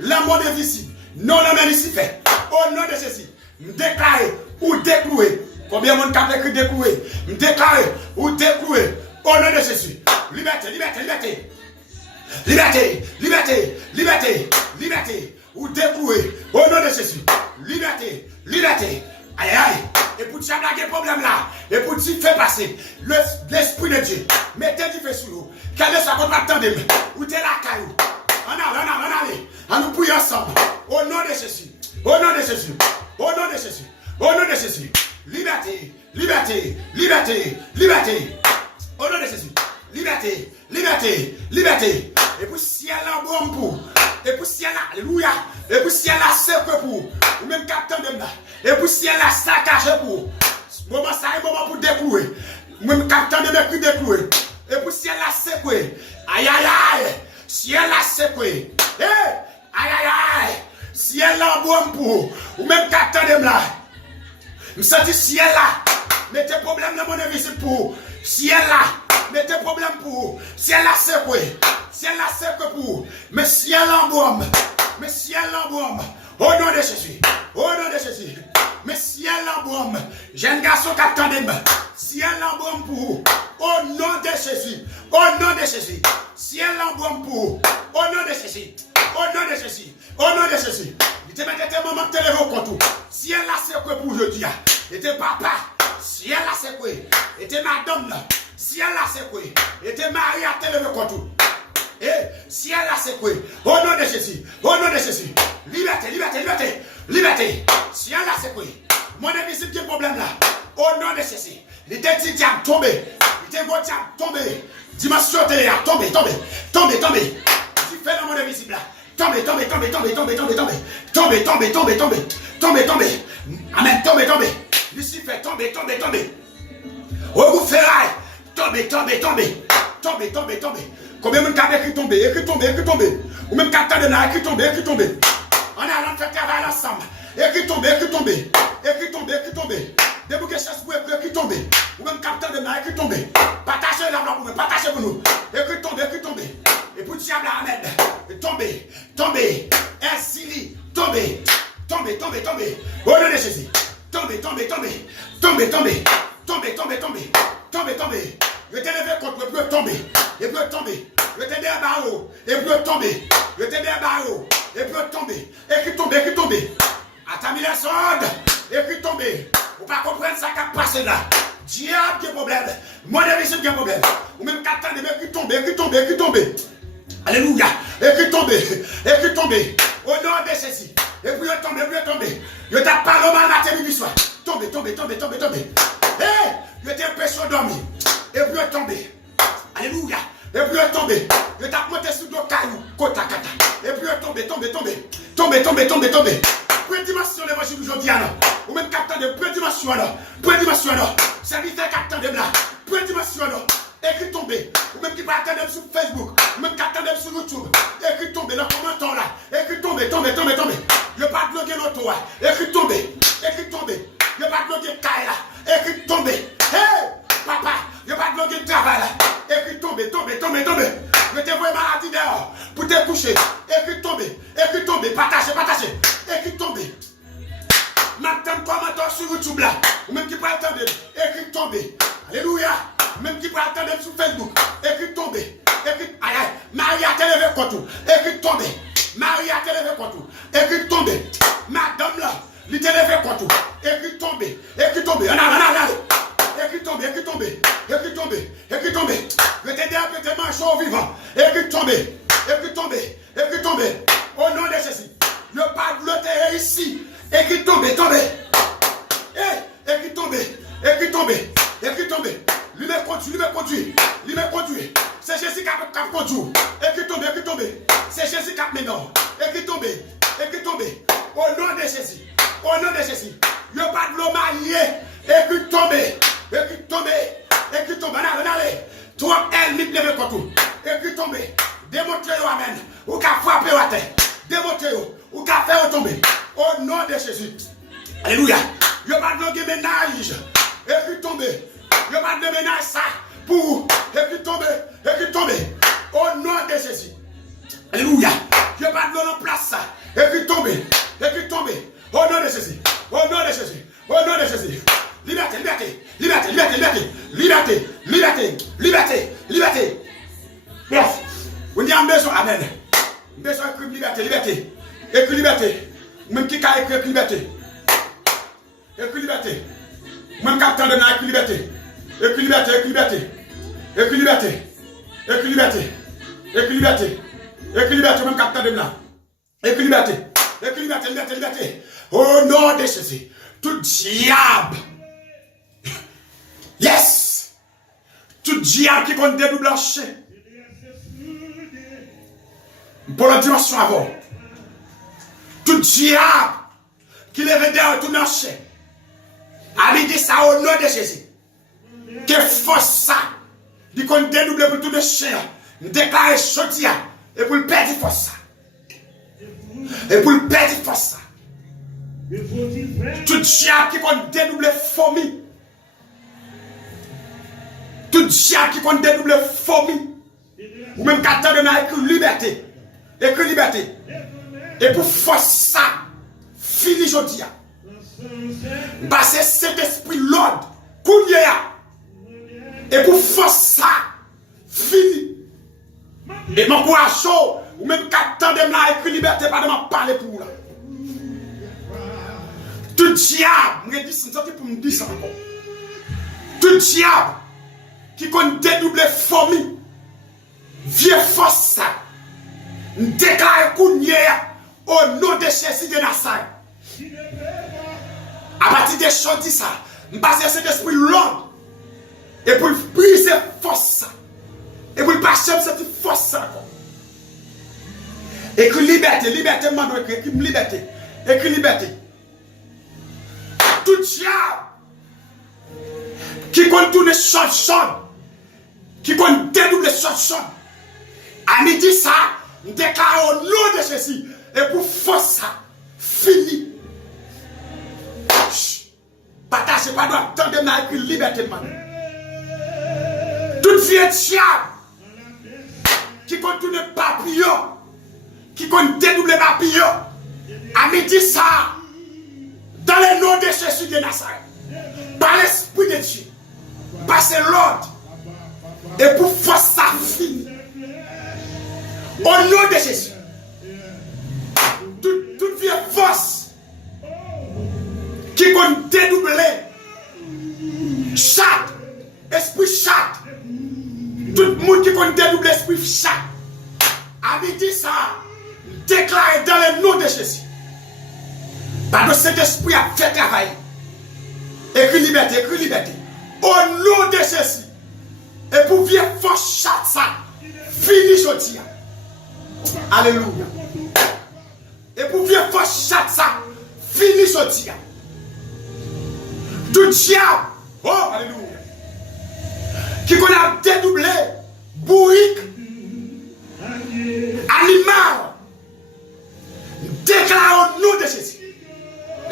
l'amour de visible. Non, la main ici fait. Au nom de Jésus. Déclaré ou décloué. Combien de monde qui a écrit décloué? Déclaré ou décloué. Au nom de Jésus. Liberté, liberté, liberté. Liberté, liberté, liberté, liberté. Ou décloué. Au nom de Jésus. Liberté, liberté. Aïe, aïe. Et pour tu as des problèmes là. Et pour tu fais passer l'esprit de Dieu. Mettez du feu sur nous. Quel est ce qu'on va attendre? Ou t'es là, caillou. On allait. On nous prie ensemble. Au nom de Jésus. Au nom de Jésus. Au nom de Jésus. Au nom de Jésus. Liberté. Liberté. Liberté. Liberté. Au nom de Jésus. Liberté. Liberté. Liberté. Et pour ciel en bon pour. Et pour ciel là. Alléluia. Et pour ciel là c'est pour. Ou même captain de là. Et pour ciel là saccagé pour. Moment ça est moment pour déclouer. Même captain de mercure déclouer. Et pour ciel là c'est quoi. Aïe aïe aïe. Ciel là c'est quoi. Eh. Aïe aïe aïe. Ciel là bon pour. Ou même captain de là. Je sens ciel là. Mettez problème dans mon invisible pour. Ciel là. Mettez problème pour. Ciel là c'est quoi. Ciel là c'est quoi pour. Mais ciel en bombe. Mais ciel en bombe. Au nom de Jésus. Au nom de Jésus. Mais ciel en bombe. J'ai un garçon qui attend de moi. Ciel en bombe pour. Au nom de Jésus. Au nom de Jésus. Ciel en bombe pour. Au nom de Jésus. Au nom de Jésus. Au nom de Jésus. Il te mettait un moment de te lever au compte. Ciel là c'est quoi pour aujourd'hui. Et tes papa. Ciel là c'est quoi. Et tes madame là. Ciel là c'est quoi. Et tes mari à te lever au compte. Eh, ciel là c'est quoi. Au nom de Jésus. Au nom de Jésus. Liberté, liberté, liberté. Liberté. Ciel là c'est quoi. Mon invisible qui est problème là. Au nom de Jésus. Il était dit diable tombé. Il était bon diable tombé. Dimension télé là. Tombé, tombé. Tombé, tombé. Tu fais le monde invisible là. Tombé, tombé, tombé, tombé, tombé, tombé, tombé. Tombé, tombé, tombé, tombé. Tombé, tombé. Amen, tombé, tombé. Lucifer, tombé, tombé, tombé. Oh, vous ferraille. Tombé, tombé, tombé. Tombé, tombé, tombé. Combien de monde qui a écrit tombé, écrit tombé, écrit tombé. Ou même qui a de là, écrit tombé, écrit tombé. On a allé faire travail ensemble. Écrit tomber, écrit tomber. Écrit tomber, écrit tomber. Débouquer chasse pour écrit tomber. Ou même capteur de main, écrit tomber. Partagez la pour nous, partagez pour nous. Écrit tomber, écrit tomber. Et pour diable Ahmed. Tomber, tomber. Ainsi, tomber. Tomber, tomber, tomber. Au nom de Jésus. Tomber, tomber, tomber. Tomber, tomber. Tomber, tomber, tomber. Tomber, tomber. Je t'ai levé contre le bleu tomber. Et bleu tomber. Je t'ai dit un barreau. Et bleu tomber. Je t'ai dit un barreau. Et bleu tomber. Et qui tombe, et qui tombe. À ta mille sonde. Et qui tombe. Vous pas comprendre ça qui a passé là. Diable qui a problème. Moi, je qui a problème. Ou même qu'à attendre, mais qui tombe, et qui tombe, et qui tombe. Alléluia. Et qui tombe. Et qui tombe. Au nom de Jésus. Et puis tombe, et puis tombe. Je t'ai parlé au mal matin, midi soir. Tombe, tombe, tombe, tombe, tombe. Hé, je t'ai empêché de dormir. Et puis tombe. Alléluia. Et puis tomber. Je t'ai monté sur deux cailloux. Kota kata. Et puis tomber, tomber, tomber. Tomber, tomber, tomber, tomber. Première dimension de l'évangile aujourd'hui. Ou même capteur de première dimension. Première dimension. Serviteur capteur de là. Première dimension. Écrit tomber. Ou même qui peut attendre sur Facebook. Ou même qui attend sur YouTube. Écrit tomber dans le commentaire là. Écrit tomber, tomber, tomber, tomber. Je ne vais pas bloquer l'auto. Écrit tomber. Écrit tomber. Je ne vais pas bloquer Kaila là. Écrit tomber. Hey! Papa, je ne vais pas bloquer le travail là. Écrit tomber, tomber, tomber, tomber. Je te vois maladie dehors pour te coucher. Écrit tomber, partagez, partagez. Écrit tomber. Maintenant, commentaire sur YouTube là. Ou même qui peut attendre. Écrit tomber. Alléluia. Même qui peut attendre sur Facebook. Écrit tomber. Écrit, aïe aïe. Marie a te levé contre tout. Écrit tomber. Marie a te levé contre tout. Écrit tomber. Madame là. Il te levé contre tout. Écrit tomber. Écrit tomber. Écrit tomber, écrit tomber, écrit tomber, écrit tomber. Je t'ai dit à péter marcher au vivant. Écrit tomber, écrit tomber, écrit tomber. Au nom de Jésus. Ne pas bloquer ici. Écrit tomber, tomber. Écrit tomber, écrit tomber, écrit tomber. Lui me conduit, lui me conduit, lui me conduit. C'est Jésus qui a conduit. Écrit tomber, écrit tomber. C'est Jésus qui a maintenant. Écrit tomber, écrit tomber. Au nom de Jésus. Au nom de Jésus. Ne pas de l'eau marié. Écrit tomber. Écrit tomber, écrit tomber, allez, toi, elle n'y lève pas tout. Écrit tomber, démontrez-vous, amen. Ou qu'à frapper à terre, démontrez-vous, ou qu'à faire tomber. Au nom de Jésus. Alléluia. Il n'y a pas de ménage. Écrit tomber, il n'y a pas de ménage ça. Pour écrit tomber. Au nom de Jésus. Alléluia. Il n'y a pas de l'eau en place ça. Écrit tomber. Au nom de Jésus. Au nom de Jésus. Au nom de Jésus. Liberté, liberté, liberté, liberté, liberté, liberté, liberté, liberté, liberté. Yes. On dit en besoin, amen. Besoin de liberté, liberté. Écrit liberté. Même qui a écrit liberté. Écrit liberté. Même capteur de la liberté. Écrit liberté, écrit liberté. Écrit liberté. Écrit liberté. Écrit liberté. Écrit liberté, même capteur de la. Écrit liberté. Écrit liberté, liberté, liberté. Au nom de Jésus. Tout diable. Yes! Tout diable qui compte dédouble blancher. Pour la dimension avant. Tout diable qui lève derrière tout blancher. A dit ça au nom de Jésus. Que force ça. Il compte dédouble pour tout le chien. Déclarer chotia. Et pour le perdre force ça. Et pour le perdre force ça. Tout diable qui compte dédoubler fourmi. Tout diable qui compte dédoubler fourmi. Ou même qu'à temps de n'a écrit liberté. Écrit liberté. Et pour force ça, fini aujourd'hui. Parce que cet esprit l'ordre, et pour force ça, fini. Et mon courage chaud, ou même qu'à temps de n'a écrit liberté, pas de m'en parler pour là. Tout diable, je dis ça pour me dire ça encore. Tout diable qui compte dédoubler fourmi, vieux force ça, déclare au nom de Jésus de Nazareth. À partir de choses dit ça, je passe cet esprit long et pour briser force ça, et pour passer cette force ça. Écrit liberté, liberté, écrit liberté, écrit liberté. Tout diable qui compte tourner chant, qui compte dédoubler chant, à midi ça, déclare au nom de Jésus, et pour force ça, fini. Partagez pas droit, tendez ma écrit liberté de man. Toute vie est diable qui contourne papillon, qui compte dédoubler papillon. À midi ça, dans le nom de Jésus de Nazareth, par l'Esprit de Dieu, passez l'ordre et pour force sa fille. Au nom de Jésus, toute vieille force qui compte dédoubler chaque esprit chaque, tout le monde qui compte dédoubler esprit chaque, a dit ça, déclaré dans le nom de Jésus. Parce que cet esprit a fait travail. Écris liberté, écris liberté. Au nom de Jésus. Et pour vieille force chaque ça, fini aujourd'hui. Alléluia. Et pour vieille force chaque ça, fini aujourd'hui. Tout diable, oh, alléluia, qui qu'on a dédoublé, bourrique, animal, déclare au nom de Jésus.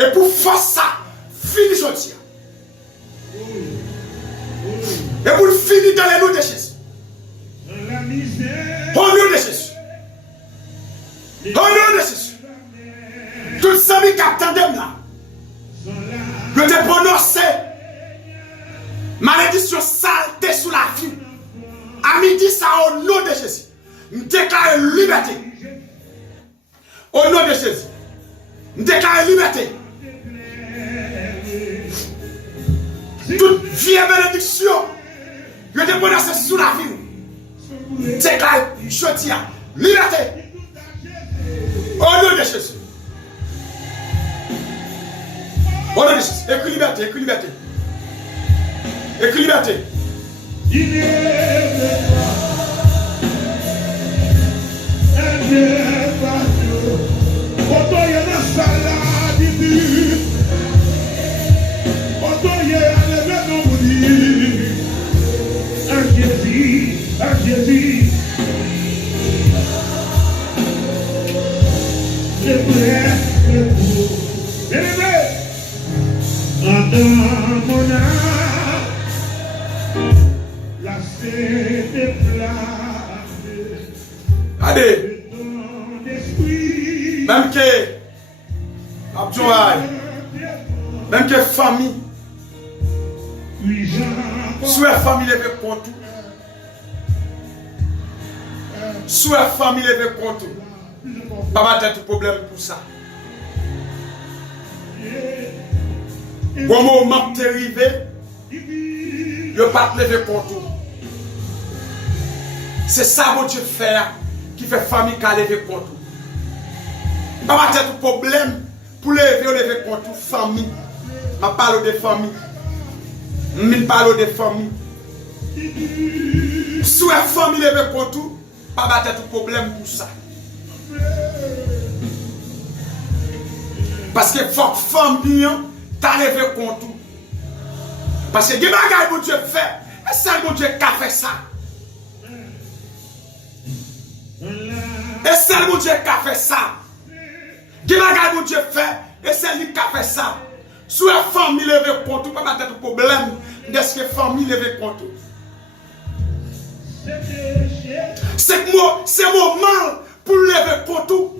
Et pour force ça, fini aujourd'hui. Et pour finir dans le nom de Jésus. Au nom de Jésus. Au nom de Jésus. Tout ce qui attendait là. Je te prononce malédiction saleté sous la vie. À midi, ça au nom de Jésus. Je déclare liberté. Au nom de Jésus. Je déclare liberté. Toute vieille bénédiction. Je te prononce sous la vie. Je déclare liberté. Au nom de Jésus. Au nom de Jésus. Écris liberté, écris liberté. Écris liberté. Allez, même que même que famille, sous la famille levé contre tout, sous la famille levé contre tout, pas de problème pour ça. Bon moment t'es arrivé, je pas te lever contre tout. C'est ça que Dieu fait qui fait famille qui a levé contre tout. Pas de problème pour lever contre tout famille. Je parle de famille. Je parle de famille. Si la famille levé contre tout, pas de problème pour ça. Parce que faut que famille t'a levé contre tout. Parce que des bagages que Dieu fait, et c'est mon Dieu qui a fait ça. Et c'est mon Dieu qui a fait ça. Des bagages que Dieu fait, et c'est lui qui a fait ça. Si la famille levé contre tout, pas de problème de ce que la famille levé contre tout. C'est moment pour lever contre tout.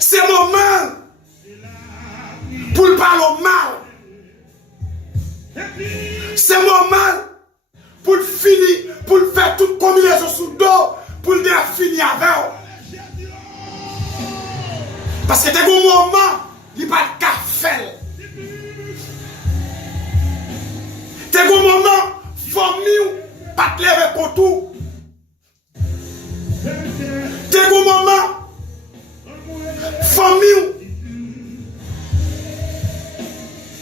C'est moment pour parler au mal. C'est moment pour finir, pour faire toute combinaison sous le dos, pour le finir avec. Parce que c'est un moment, il n'y a pas de café. C'est un moment, famille, pas de lever pour tout. C'est un moment, famille,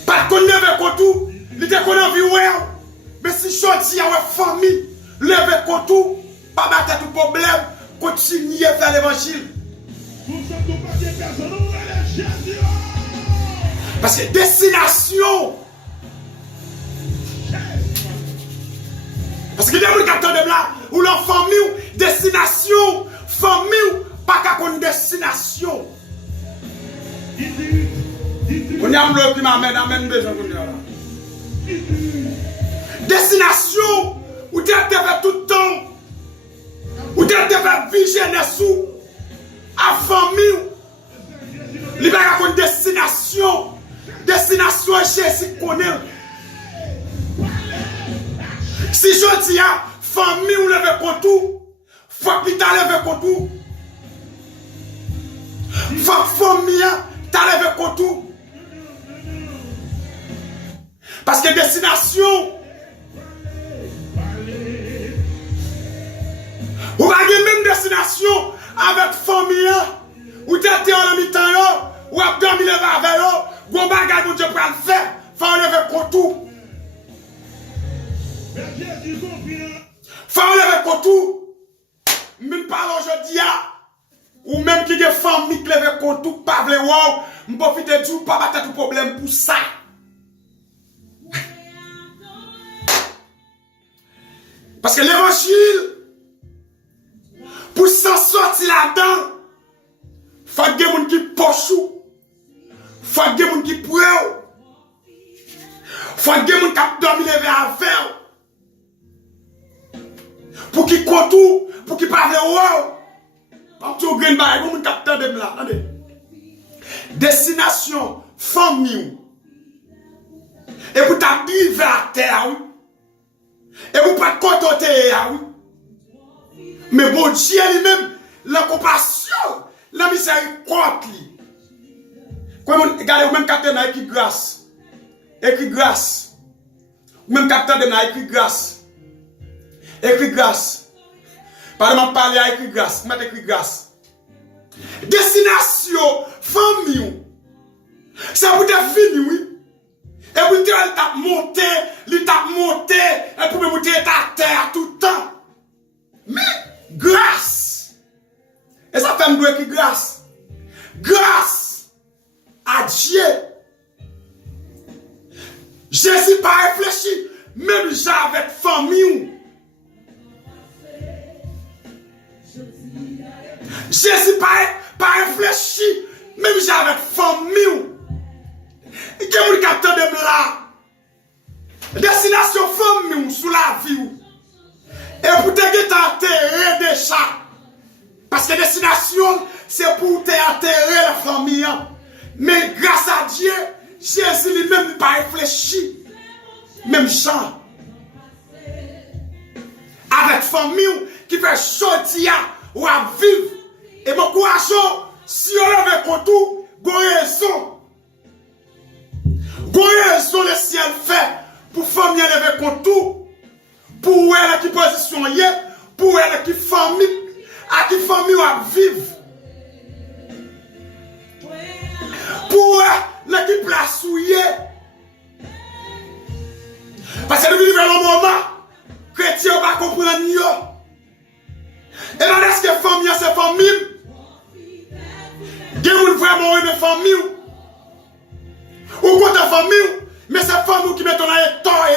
pas de lever pour tout. Il était qu'on a vu, mais si je dis à la famille, lever pour tout, pas battre tout problème, continuer à faire l'évangile. Parce que destination. Parce que les gens qui attendent là, ou leur famille, destination, famille, pas qu'à une destination. On y a un qui m'amène, amène besoin de là. Destination, où tu as fait tout le temps, où tu as fait vie jeunesse, à famille, il y a une destination, Jésus connaît. Si je dis à famille ou leve contre faut que tu lèves contre faut que famille tu lèves contre parce que destination ou pas même destination avec famille ou tu es en mi-temps ou à dormir avec eux bon bagage que Dieu peut le faire faut lever contre faut lever contre même parle aujourd'hui ou même qui des familles qui lève contre pas vle wow me profiter du pas battre tout problème pour ça parce que l'évangile pour s'en sortir là-dedans faut que des gens qui pochou faut que des gens qui prêt faut que des gens qui dormir lever avec pour qui contour, pour qui parle wow. Pas tout green bag, vous capteur de là. Attendez. Destination famille. Et vous t'arrivez à terre, oui. Et vous pas contenter, oui. Mais bon Dieu lui-même, la compassion, la miséricorde. Quand regardez, vous même capteur dans écrit grâce. Écrit grâce. Vous même capteur de là écrit grâce. Écrit grâce. Parlement parler à écrit grâce. Mets écrit grâce. Destination, famille. Ça vous être fini, oui. Et vous dites, il t'a monté, et pour monter à terre tout le temps. Mais, grâce. Et ça fait me dire écrit grâce. Grâce à Dieu. Jésus pas réfléchi, même j'avais famille. Jésus pas réfléchi, même j'avais famille. Et qui vous capteur de là? Destination famille sous la vie. Et pour te enterrer déjà. Parce que destination, c'est pour te enterrer la famille. Mais grâce à Dieu, Jésus lui-même pas réfléchi. Même Jean. Avec famille qui fait sortir ou à vivre. Et mon courage, si on lève contre tout, raison le ciel fait pour famille lever contre tout, pour elle qui position y est, pour elle qui famille, à qui famille à vivre, pour elle qui place où y est. Parce que nous vivons un moment, chrétien va comprendre mieux. Et là, est-ce que famille, c'est famille? Des gens vraiment une famille. Ou contre famille, mais c'est famille qui met ton état.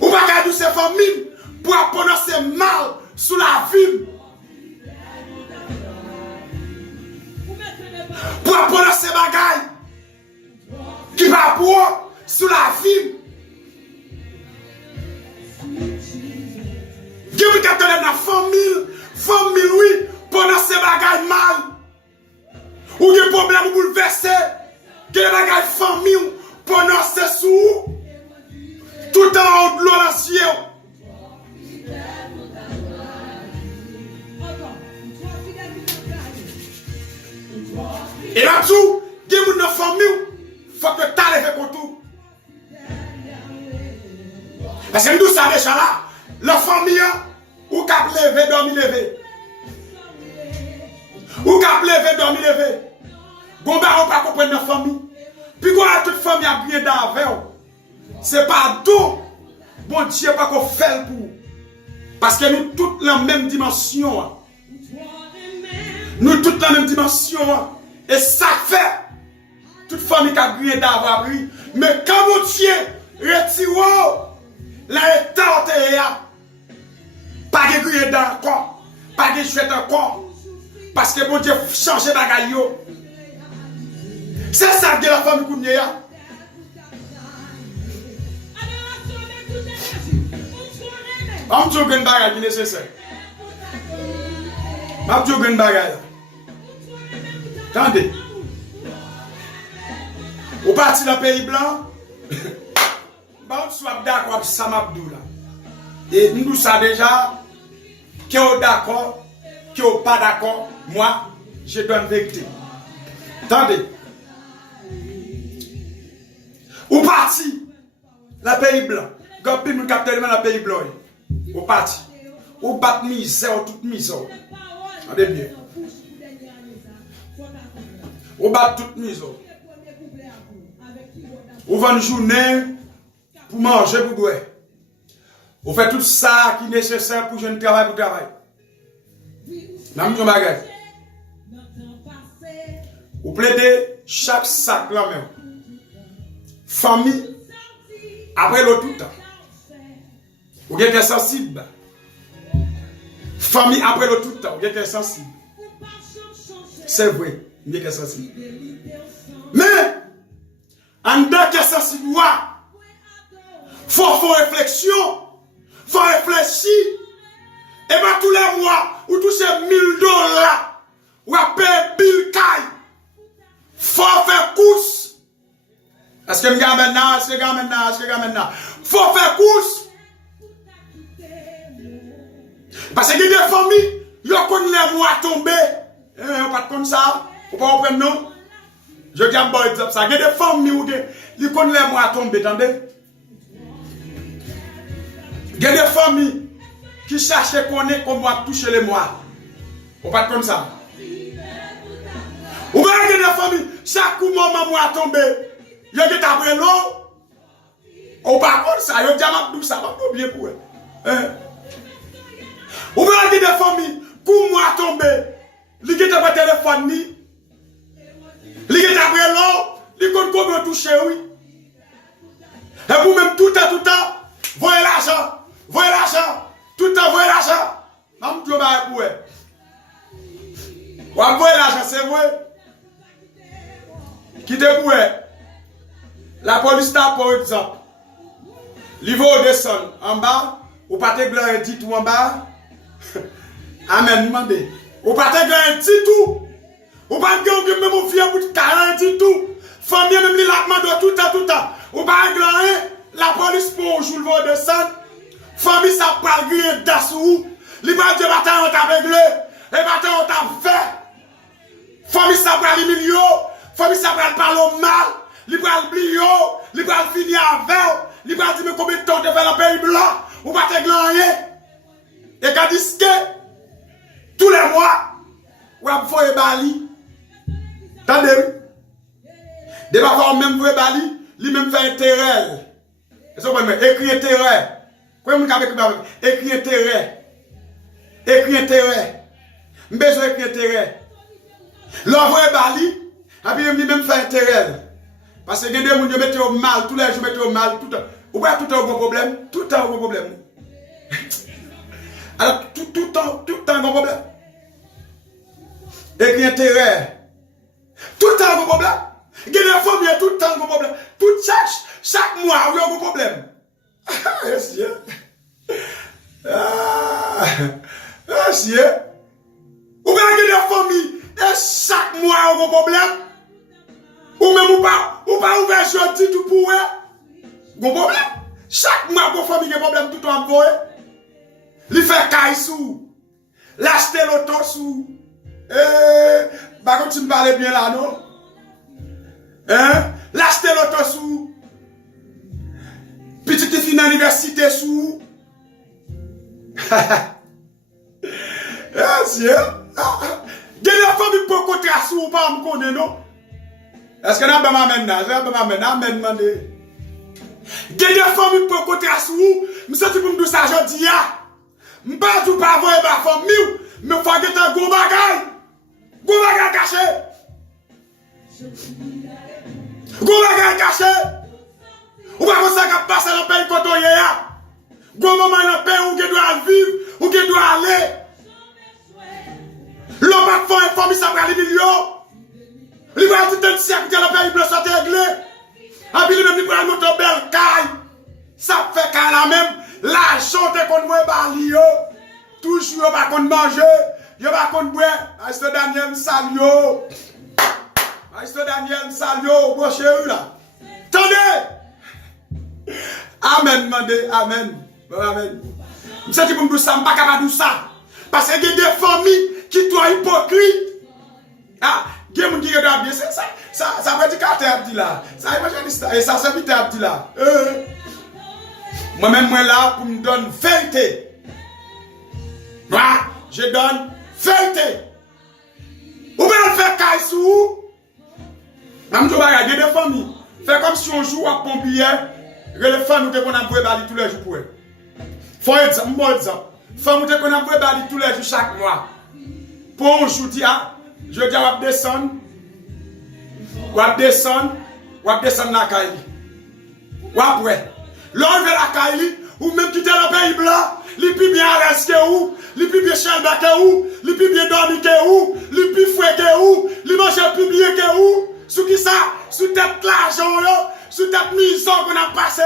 Ou pas qu'à dire c'est famille pour apprendre ses mal sous la vie. Pour apprendre ses bagailles qui va pour sous la vie. Dieu vous capte dans la famille, oui, pendant ces bagailles mal. Ou des problèmes bouleversés, des bagailles famille, pendant ces sous, tout en haut de l'eau dans le ciel. Et là-dessous, des gens dans la famille, il faut que tu ailles avec tout. Parce que nous savons déjà là, la famille, ou cap lever, dormir, lever. Ou cap lever, dormir, lever. Bon, bah, on ne peut pas comprendre la famille. Puis, quand toute famille a bien d'avant, c'est pas tout. Bon Dieu, pas qu'on fait pour. Parce que nous toutes la même dimension. Nous toutes la même dimension. Et ça fait. Toute famille qui a bien d'avant. Mais quand mon Dieu retire, la état pas de grille encore, pas de chouette encore, parce que mon Dieu change bagaille. C'est ça que la famille Kounye a. On dit que bagage qui est nécessaire. On dit que bagage. Attendez. Au parti dans le pays blanc, on soit d'accord avec Sam Abdou là. Et nous savons déjà qui est d'accord, qui n'est pas d'accord. Moi, je donne vérité. Attendez. Au parti, la pays blanc, quand nous captons le pays blanc, au parti, au bat misère, toute misère. Attendez bien. Au bat toute misère. Au vend une journée pour manger, pour boire. On fait tout ça qui est nécessaire pour jeune travail, pour travail. Nam ton bagage. Vous plaidez chaque sac là même. Famille, après le tout temps. Vous êtes sensible. Famille, après le tout temps. Vous êtes sensible. C'est vrai, vous êtes sensible. Mais, en tant que sensible, faut réflexion, faut réfléchir. Et bien tous les mois, ou tous ces $1000, ou à payer bill caille. Faut faire course. Est-ce que je gagne maintenant? Est-ce que je gagne maintenant? Est-ce que je gagne maintenant? Faut faire course. Parce que des familles, ils connaissent les mois tomber. On ne pas comme ça. On ne peut pas prendre non. Je dis un bon exemple ça. Il y a des familles qui connaissent les mois tomber. Attendez. Il y a des familles qui cherchent à connaître comment toucher les mois. On ne peut pas comme ça. Ou bien il y a des familles, chaque moment moi tomber, il y a des après l'eau. Ou pas comme ça, il y a des familles, ça va pas bien pour eux. Ou bien il y a des familles, quand moi tomber, il y a des téléphone, il y a après l'eau, il y a comment toucher, oui. Et vous même tout le temps, voyez l'argent, tout le temps voyez l'argent. Même Dieu va pour eux. Vous voyez l'argent, c'est vrai. Qui te pour la police t'a par exemple. Niveau descend en bas, ou pas te glancer dit tout en bas. Amen, demandez. Ou pas te glancer dit tout. Ou pas te même au fier pour 40 dit tout. Famille même li la demande tout le temps. Ou pas glancer la police pour jour le descend. Famille ça pas griller d'assou. Li pas de bataille on t'a réglé. Et bataille on t'a fait. Famille ça pas les millions. Famille ça va parler mal, il va oublier, il va finir avec, il va dire combien de temps de faire le pays blanc, ou pas te gagner. Et quand dit que tous les mois, ou va faire Bali. Attendez, de va faire même faire Bali, lui même fait intérêt. Est-ce que écrit intérêt? Quoi vous avez écrit intérêt? Écrit intérêt. Besoin écrit intérêt. L'envoyer Bali. Et puis, il même fait intérêt. Parce que les gens qui mettent au mal, tous les jours mettent au mal, tout le temps. Vous voyez, tout le temps, un gros problème. Tout le temps, un gros problème. Alors, tout le temps, un gros problème. Et puis, intérêt. Tout le temps, un gros problème. Il y a des familles, tout le temps, un gros problème. Chaque mois, il y a un gros problème. Yes, yeah. Yes, yeah. Ou bien, il y a des familles, et chaque mois, il y a un gros problème. Ou même ou pas ouvert jeudi tout pour eux. Bon problème. Chaque mois, pour famille, il y a un problème tout le temps pour eux. Il fait caille sous. L'acheter l'auto sous. Par contre, tu me parlais bien là, non? L'acheter l'auto sous. Petite fille dans l'université sous. Yes, yeah. Il y a des familles pour côté sous ou pas, me connaît, non? Est-ce que nous avons maintenant? Amen, demandé. Il y a des familles pour côté à sous. Je sais pour me dire ça, je dis, je ne peux pas voir ma famille, mais il faut que tu aies un gros bagage. Gros bagage caché. Gros bagage caché. Ou pas comme ça qui passe dans le pays quand on y est. Gros moment dans le pays où tu dois vivre, où tu dois aller. L'homme va faire une famille, ça prend les millions. Il va tout un siècle que le pays blanc soit réglé. Et puis, il même prend notre belle caille. Ça fait qu'à la même, l'argent qu'on voit bali yo. Toujours, pas qu'on mange. Yo pas qu'on boit. Maître Daniel Salio. Maître Daniel Salio, bon chéri là. Attendez. Amen, mandé, amen. Bon, amen. Je sais que pour me ça, je ne pas capable de ça. Parce qu'il y a des familles qui sont hypocrites. Ah, il y a des gens qui regardent bien. Ça veut dire qu'à dit là. Ça veut dire dit là. Moi-même, moi là, pour me donner vérité. Moi, je donne vérité. Ou bien on fait caille sous. Même si on regarde des familles. Fait comme si on joue à pompier. Les femmes nous qu'on a voué bali tous les jours pour eux. Faut exemple, bon exemple. Femmes nous qu'on a voué bali tous les jours chaque mois. Pour un jour, je dis, on va descendre. On va descendre la caille. Ou après. L'on veut la caille, ou même quitter le pays blanc, les plus bien rester où, les plus bien chalba que où, les plus bien dormir que où, les plus fouet que où, les manger plus bien que où. Sous qui ça? Sous tête l'argent, sous tête mise qu'on a passé.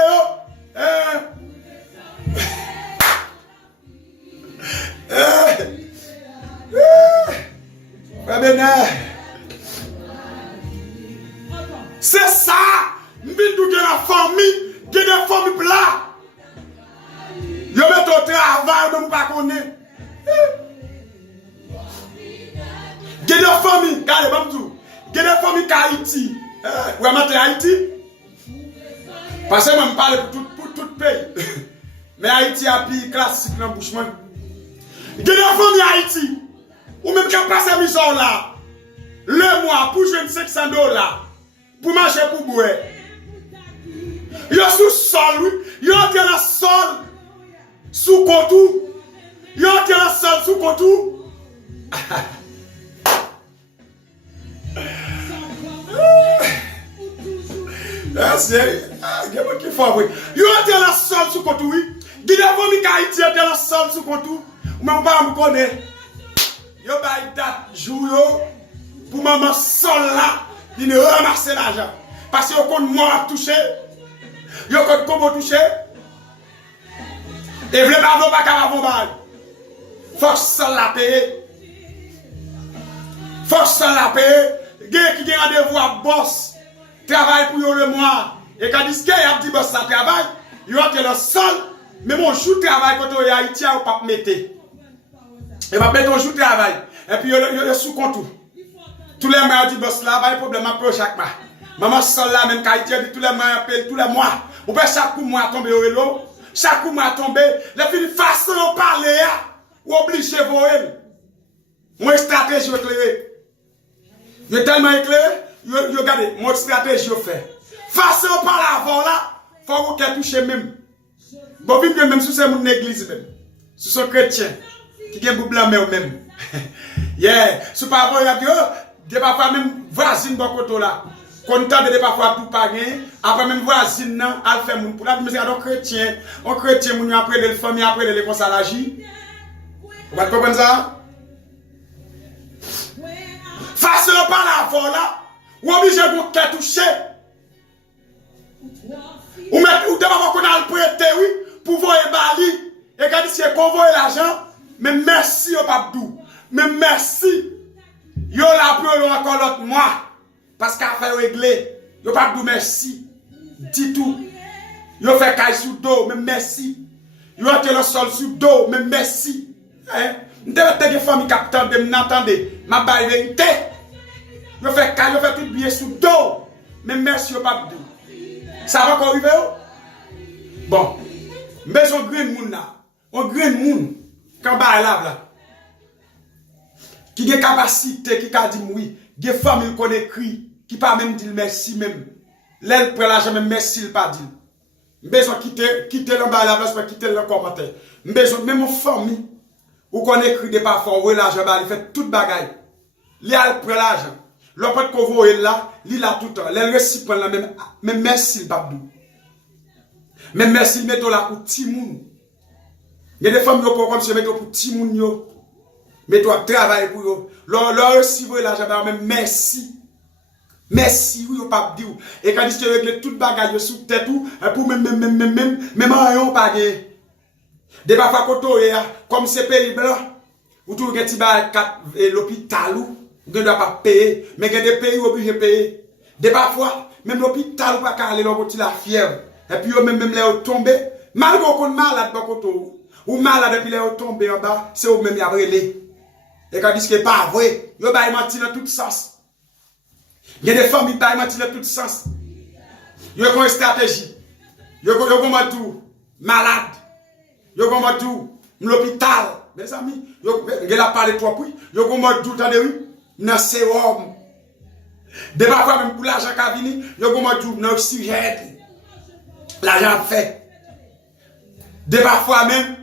C'est ça, m'bindou que la famille, que des familles là. Yo met au travail, même pas connaître. Que des familles, regardez, pas tout. Que des familles d'Haïti. Vous avez Haïti? Parce que je parle pour tout pays. Mais Haïti a pris classique dans le bouchement. Que des familles Haïti. Ou même qui a passé la mission là. Le mois pour jouer $500. Pour marcher pour boire. Yo sous sol, yo dans la sol sous contour. Yo dans la sol sous contour. C'est qui faut oui. Yo dans la sol sous contour. Qui des familles Haïti dans la sol sous contour. Même pas me connaît. Yo bay date jour yo pour maman sol là. Il ne ramasse l'argent. Parce que quand moi a touché, yo quand comment touché, et vous ne pas qu'à bail. Faut que ça la paye. Faut que ça la paye. Quelqu'un qui a rendez-vous à boss, travaille pour le mois. Et quand il dit qu'il y a dit boss ça travaille, il y a le sol, mais mon jour travail quand on est Haïti, on ne peut pas mettre. Et va mettre un jour travail. Et puis il y a sous contour. Tous les mois, on dit boss là, pas de problème, après chaque mois. Maman sol là, même Haïti, tous les mois, appelle tous les mois. On peut chaque coup mois tomber au vélo. Chaque coup mois tomber. Les filles façon de parler, ou obligé de voir. Mon stratégie éclairée. Il est tellement éclairé, regardez, mon stratégie fait. Façon de parler avant là, il faut que vous touchez même. Bon, même si c'est mon église même. Si c'est un chrétien, qui est blâmé même. Yeah, si par rapport à Dieu, des parfois même voisine de côté là. Content de parfois tout payer, après même voisine nan, al fait moun pour la mais c'est un chrétien moun après les familles après les comme ça l'agit. Vous va comprendre ça? Face par la voie là, ou obligé de toucher. Ou mettre ou d'abord qu'on a le prêté oui pour voir bali et quand c'est convoyer l'argent, mais merci au papdou. Mais merci. Yo la plus encore l'autre mois. Parce qu'à faire régler, yo pas de merci. Dis tout. Yo fait caille sous dos, mais merci. Yo te le sol sous dos, mais merci. Hein? M'devait te des familles capitaine de m'entendez. Ma baille vérité. Yo fait caille, yo fait tout bien sous dos. Mais merci yo pas de. Ça va encore arriver? Bon. Mais on green moun là. On green moun. Quand baille là. Qui a capacité, qui a dit oui, des familles qu'on écrit, qui pas même dire merci même. L'aile pour l'argent même merci il pas dit. Besoin quitter le bas la place pour quitter le commentaire. Besoin même une famille où qu'on écrit des parfois où l'argent il fait toute bagaille. L'aile pour l'argent. L'autre qu'on voit là, il a tout le temps. L'aile récipient la même merci il pas dit. Même merci il met là pour petit moun. Il y a des familles qui comme si mettre pour petit moun yo. Mais toi, travaille pour eux. Leur si vous l'argent, même merci. Merci, oui, on pas dire. Et quand tu règle toute bagaille sous tête ou pour même on pas gagner. Des parfois comme c'est pays blanc, ou tout le monde l'hôpital ou ne doit pas payer, mais il y a des pays obligés de payer. Des parfois, même l'hôpital ou pas aller là la fièvre. Et puis même là tomber, malgré qu'on malade ou malade depuis là tomber en bas, c'est au même y relé. Et quand dit que pas vrai, yo ba menti dans tout sens. Il y a des familles qui menti dans tout sens. Yo ont une stratégie. Yo ont tout malade. Yo ont tout l'hôpital. Mes amis, yo la parlé trois puis, yo ont tout tande oui, dans sérum. Des parfois même pour l'argent qu'a vini, yo ont tout dans oxygène. L'argent fait. Des parfois même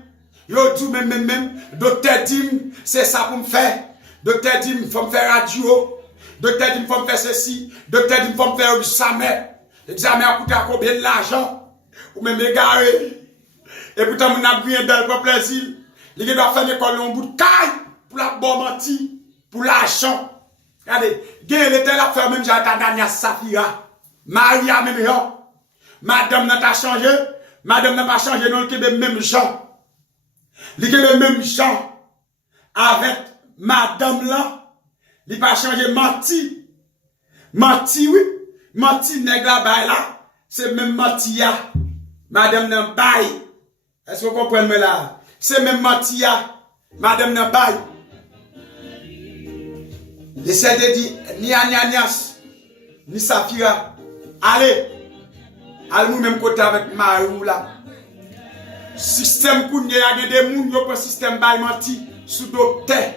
yo tout même docteur dit c'est ça pour me faire. Docteur dit il faut me faire radio. Docteur dit il faut me faire ceci. Docteur dit il faut me faire examen. Examen a coûté combien d'argent ou même égaré. Et pourtant on a bien dans le plaisir. Il doit faire l'école en bout de caille pour la bonne menti, pour l'argent. Regardez, il était là faire même j'ai Tania Safira. Maria même yo. Madame n'a pas changé. Madame n'a pas changé non le même gens. Il y a le même gens avec madame là, il pas changé menti. Menti oui, menti nèg la bay là, c'est même menti ya. Madame nan bay. Est-ce que vous comprenez là? C'est même menti ya. Madame nan bay. L'essaie de dire ni Ananias ni Safira. Allez nous même côté avec Marou là. Système kounye a des moun yo pour système bay menti sous docteur.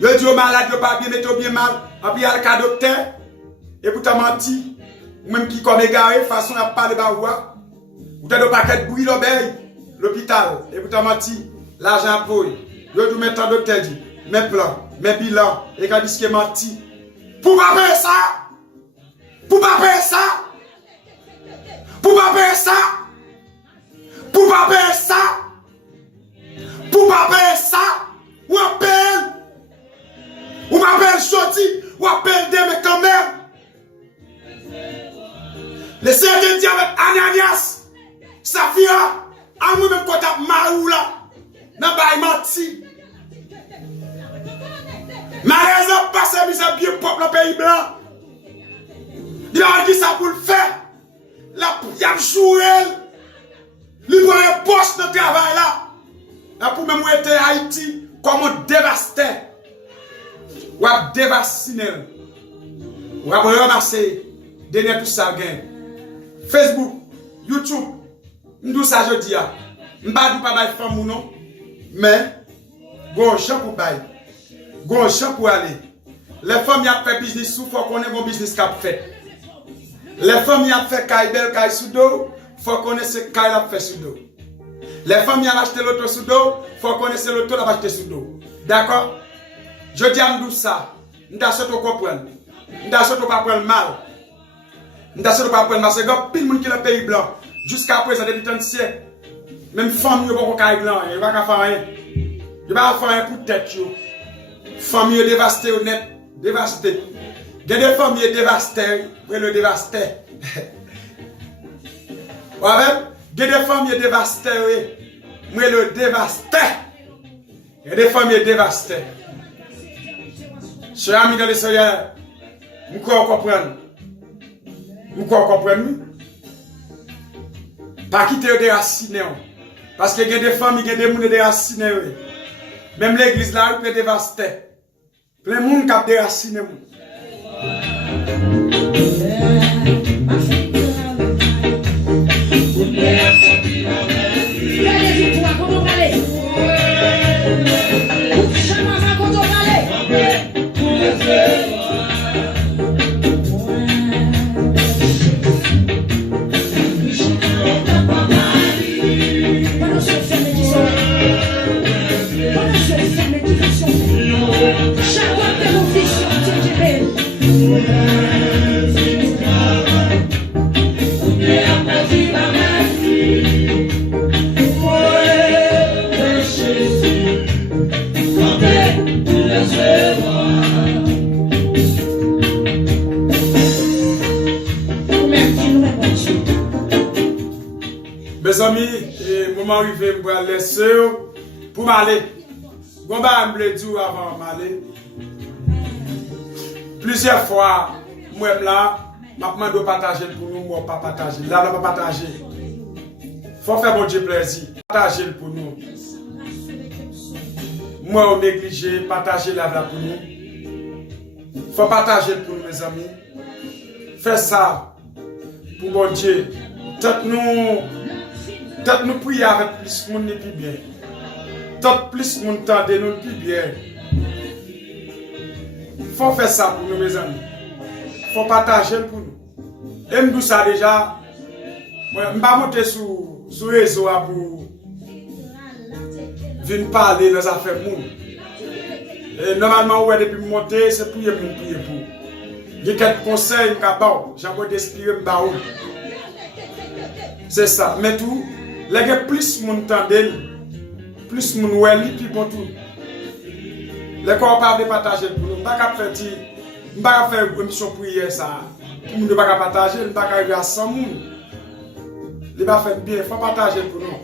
Yo di malade yo pas bien mettre bien mal, et puis al ka docteur et pour ta menti ou même qui comme égaré façon à parler ba ou t'as de paquet bruit l'hôpital et pour ta menti l'argent pour yo di mettre docteur dit mes plans, mes bilans et quand dit que menti. Pour pas payer ça. Pour pas payer ça. Pour pas payer ça. Pour pas payer ça, pour pas payer ça, ou appelle, ou m'appelle sorti, ou appelle demain quand même. Laissez de dire avec Ananias, Safira, à nous même côté Marou là, n'a pas menti. Malheureusement, parce que c'est bien propre le pays blanc. Il a dit ça pour le faire. La a joué. Il prend un poste de travail là. Et pour même être Haïti, comment dévaster. Ou à dévaster. Ou à ramasser. Dernier tout ça gain. Facebook, YouTube. Nous ça je dis. Je ne pas de femme ou non. Mais, bon champ pour bailler. Bon champ pour aller. Les femmes qui ont fait business sous, il faut qu'on ait un business qui a fait. Les femmes qui ont fait caille caille sous dos. Faut connaître ce qu'il a fait sous dos. Les femmes qui ont acheté l'auto sous dos, faut connaître l'auto l'a acheté sous dos. D'accord? Je dis à nous ça. Nous t'assurons comprendre. Nous t'assurons pas prendre mal. Nous t'assurons pas prendre mal. C'est comme pile monde qui est le pays blanc. Jusqu'à présent, depuis 30 siècles. Même femmes, ils ne pas blanc. Ils ne vont pas faire rien. Ils ne vont pas faire rien pour tête. Femmes, ils sont dévastées, honnêtes. Dévastées. Il y a des femmes, ils sont dévastées. Ils le dévastés. Il y a des familles dévastées, moi le dévasté. Il y a des familles dévastées. Chers amis dans les soeurs, vous comprenez? Vous comprenez? Pas quitter les déracinés. Parce qu'il y a des familles, il y a des gens déracinés. Même l'église là, elle peut dévaster. Plein de monde qui a déraciné. Et moment arrivé, je vais laisser pour m'aller. Je vais dire avant de m'aller. Plusieurs fois, moi là, je demande de partager pour nous, moi pas partager. Là, je ne pas partager. Il faut faire mon Dieu plaisir. Partager pour nous. Moi, on néglige, partager là pour nous. Il faut partager pour nous, mes amis. Fais ça pour mon Dieu. Peut-être nous prions avec plus de monde plus bien. Peut-être plus de monde tendez nous plus bien. Il faut faire ça pour nous, mes amis. Il faut partager pour nous. Et nous ça déjà. Je ne vais pas monter sur le réseau pour venir parler dans les affaires de monde. Normalement, ouais, depuis monter, c'est pour prier pour. Il y a quelques conseils, j'ai envie d'expliquer. C'est ça. Mais tout, les gens plus de monde tendent, plus de monde ouais, puis bon tout. Les corps pas de partager pour nous. Je ne vais pas faire une émission prière ça. Pour nous ne pas partager, nous ne pas arriver à 100 personnes. Il va faire bien, il faut partager pour nous.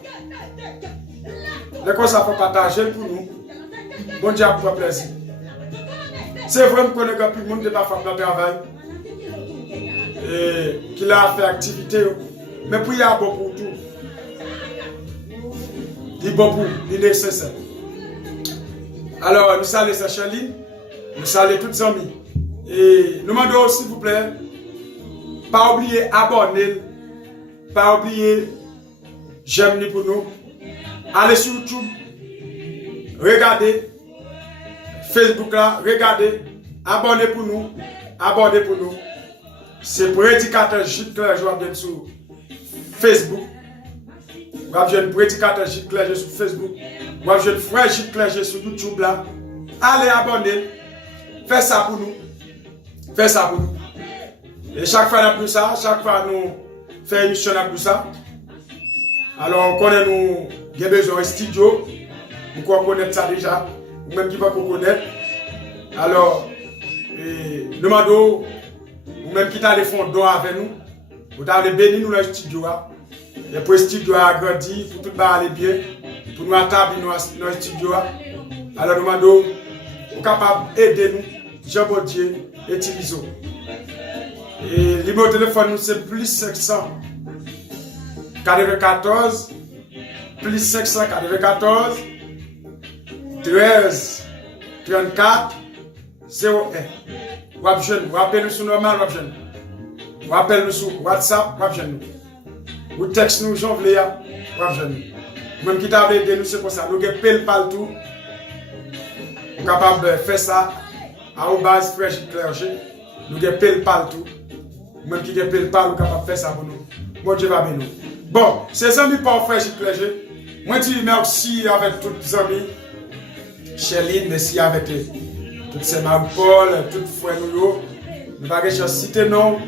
Les corps ça faut partager pour nous. Bon Dieu pour plaisir. C'est vrai que nous connaissons plus de monde qui n'a pas fait le travail. Et qu'il a fait activité. Mais puis il y a beaucoup pour tout. Il y a beaucoup, il est nécessaire. Alors, nous saluons Sacheline, nous saluons tous les amis. Et nous demandons, s'il vous plaît, pas oublier abonner, pas oublier j'aime pour nous. Allez sur YouTube, regardez Facebook là, regardez, abonnez pour nous, abonnez pour nous. C'est prédicateur Gilles Claire, je vais sur Facebook. Vous avez un prédicateur Gilles Claire sur Facebook. Vous avez un frère Gilles Claire sur YouTube là. Allez abonner. Faites ça pour nous. Faites ça pour nous. Et chaque fois nous plus ça, chaque fois nous faisons une émission plus ça. Alors on connaît nous, il y a besoin d'un studio. Vous connaissez ça déjà. Ou même qui va vous connaître. Alors, nous demandons, ou même qui t'a les fonds d'or avec nous. Vous avez béni nous dans le studio. Et pour le studio a grandi, pour tout aller bien. Pour nous attablir dans le studio. Alors nous demandons, vous êtes capable d'aider nous. Jean Dieu, utilisons. Et le numéro de téléphone, c'est plus 500 94 plus 594 13 34 01. Vous appelez-nous sur normal, vous appelez-nous sur WhatsApp, vous textez nous, Jean Vléa, même qui t'a aidé nous, c'est pour ça. Nous avons PayPal tout. Nous sommes capables de faire ça à base fraîche clergé. Nous avons PayPal tout. Même qui avons PayPal, nous sommes capables de faire ça pour nous. Bon Dieu va bénir nous. Bon, ces amis pas fraîche clergé. Moi, je dis merci avec tous les amis. Chéline, merci avec toutes ces Marie-Paul, toutes les frères nous. Nous ne pouvons pas citer non.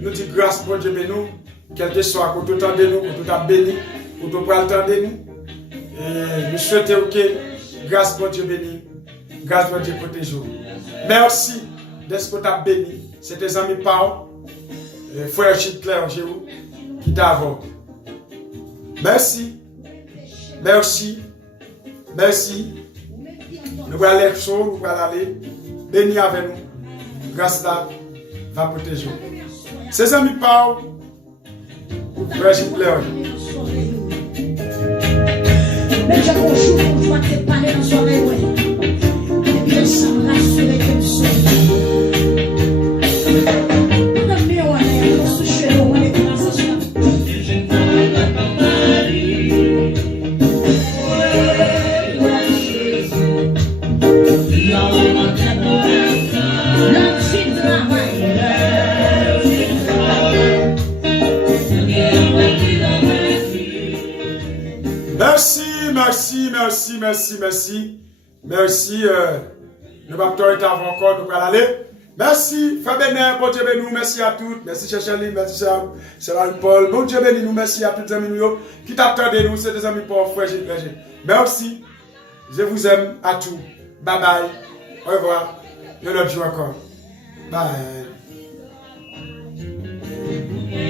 Nous disons grâce pour Dieu nous. Quel que soit, pour tout entendre nous, pour tout béni, pour tout entendre nous. Et nous souhaitons que grâce pour Dieu béni, grâce pour Dieu protège nous. Merci d'être pour ta béni. C'est tes amis Pao, frère Chitler, qui t'avons. Merci. Merci. Merci. Nous allons aller chaud, nous allons aller bénir avec nous. Grâce là, va protéger nous. Ces amis Pao, frère Chitler. Mais j'ai un jour où je dois te parler dans son oreille. Et puis, ça me rassure que je Merci. Nous allons encore, nous allons aller. Merci, Frère Bénin, bon Dieu béni nous, merci à toutes. Merci Chécheline, merci Sarah Paul. Bon Dieu béni nous, merci à tous les amis nous qui t'attendent nous, c'est des amis pour frère Gilles. Merci, je vous aime à tous. Bye bye, au revoir, je l'autre jour encore. Bye.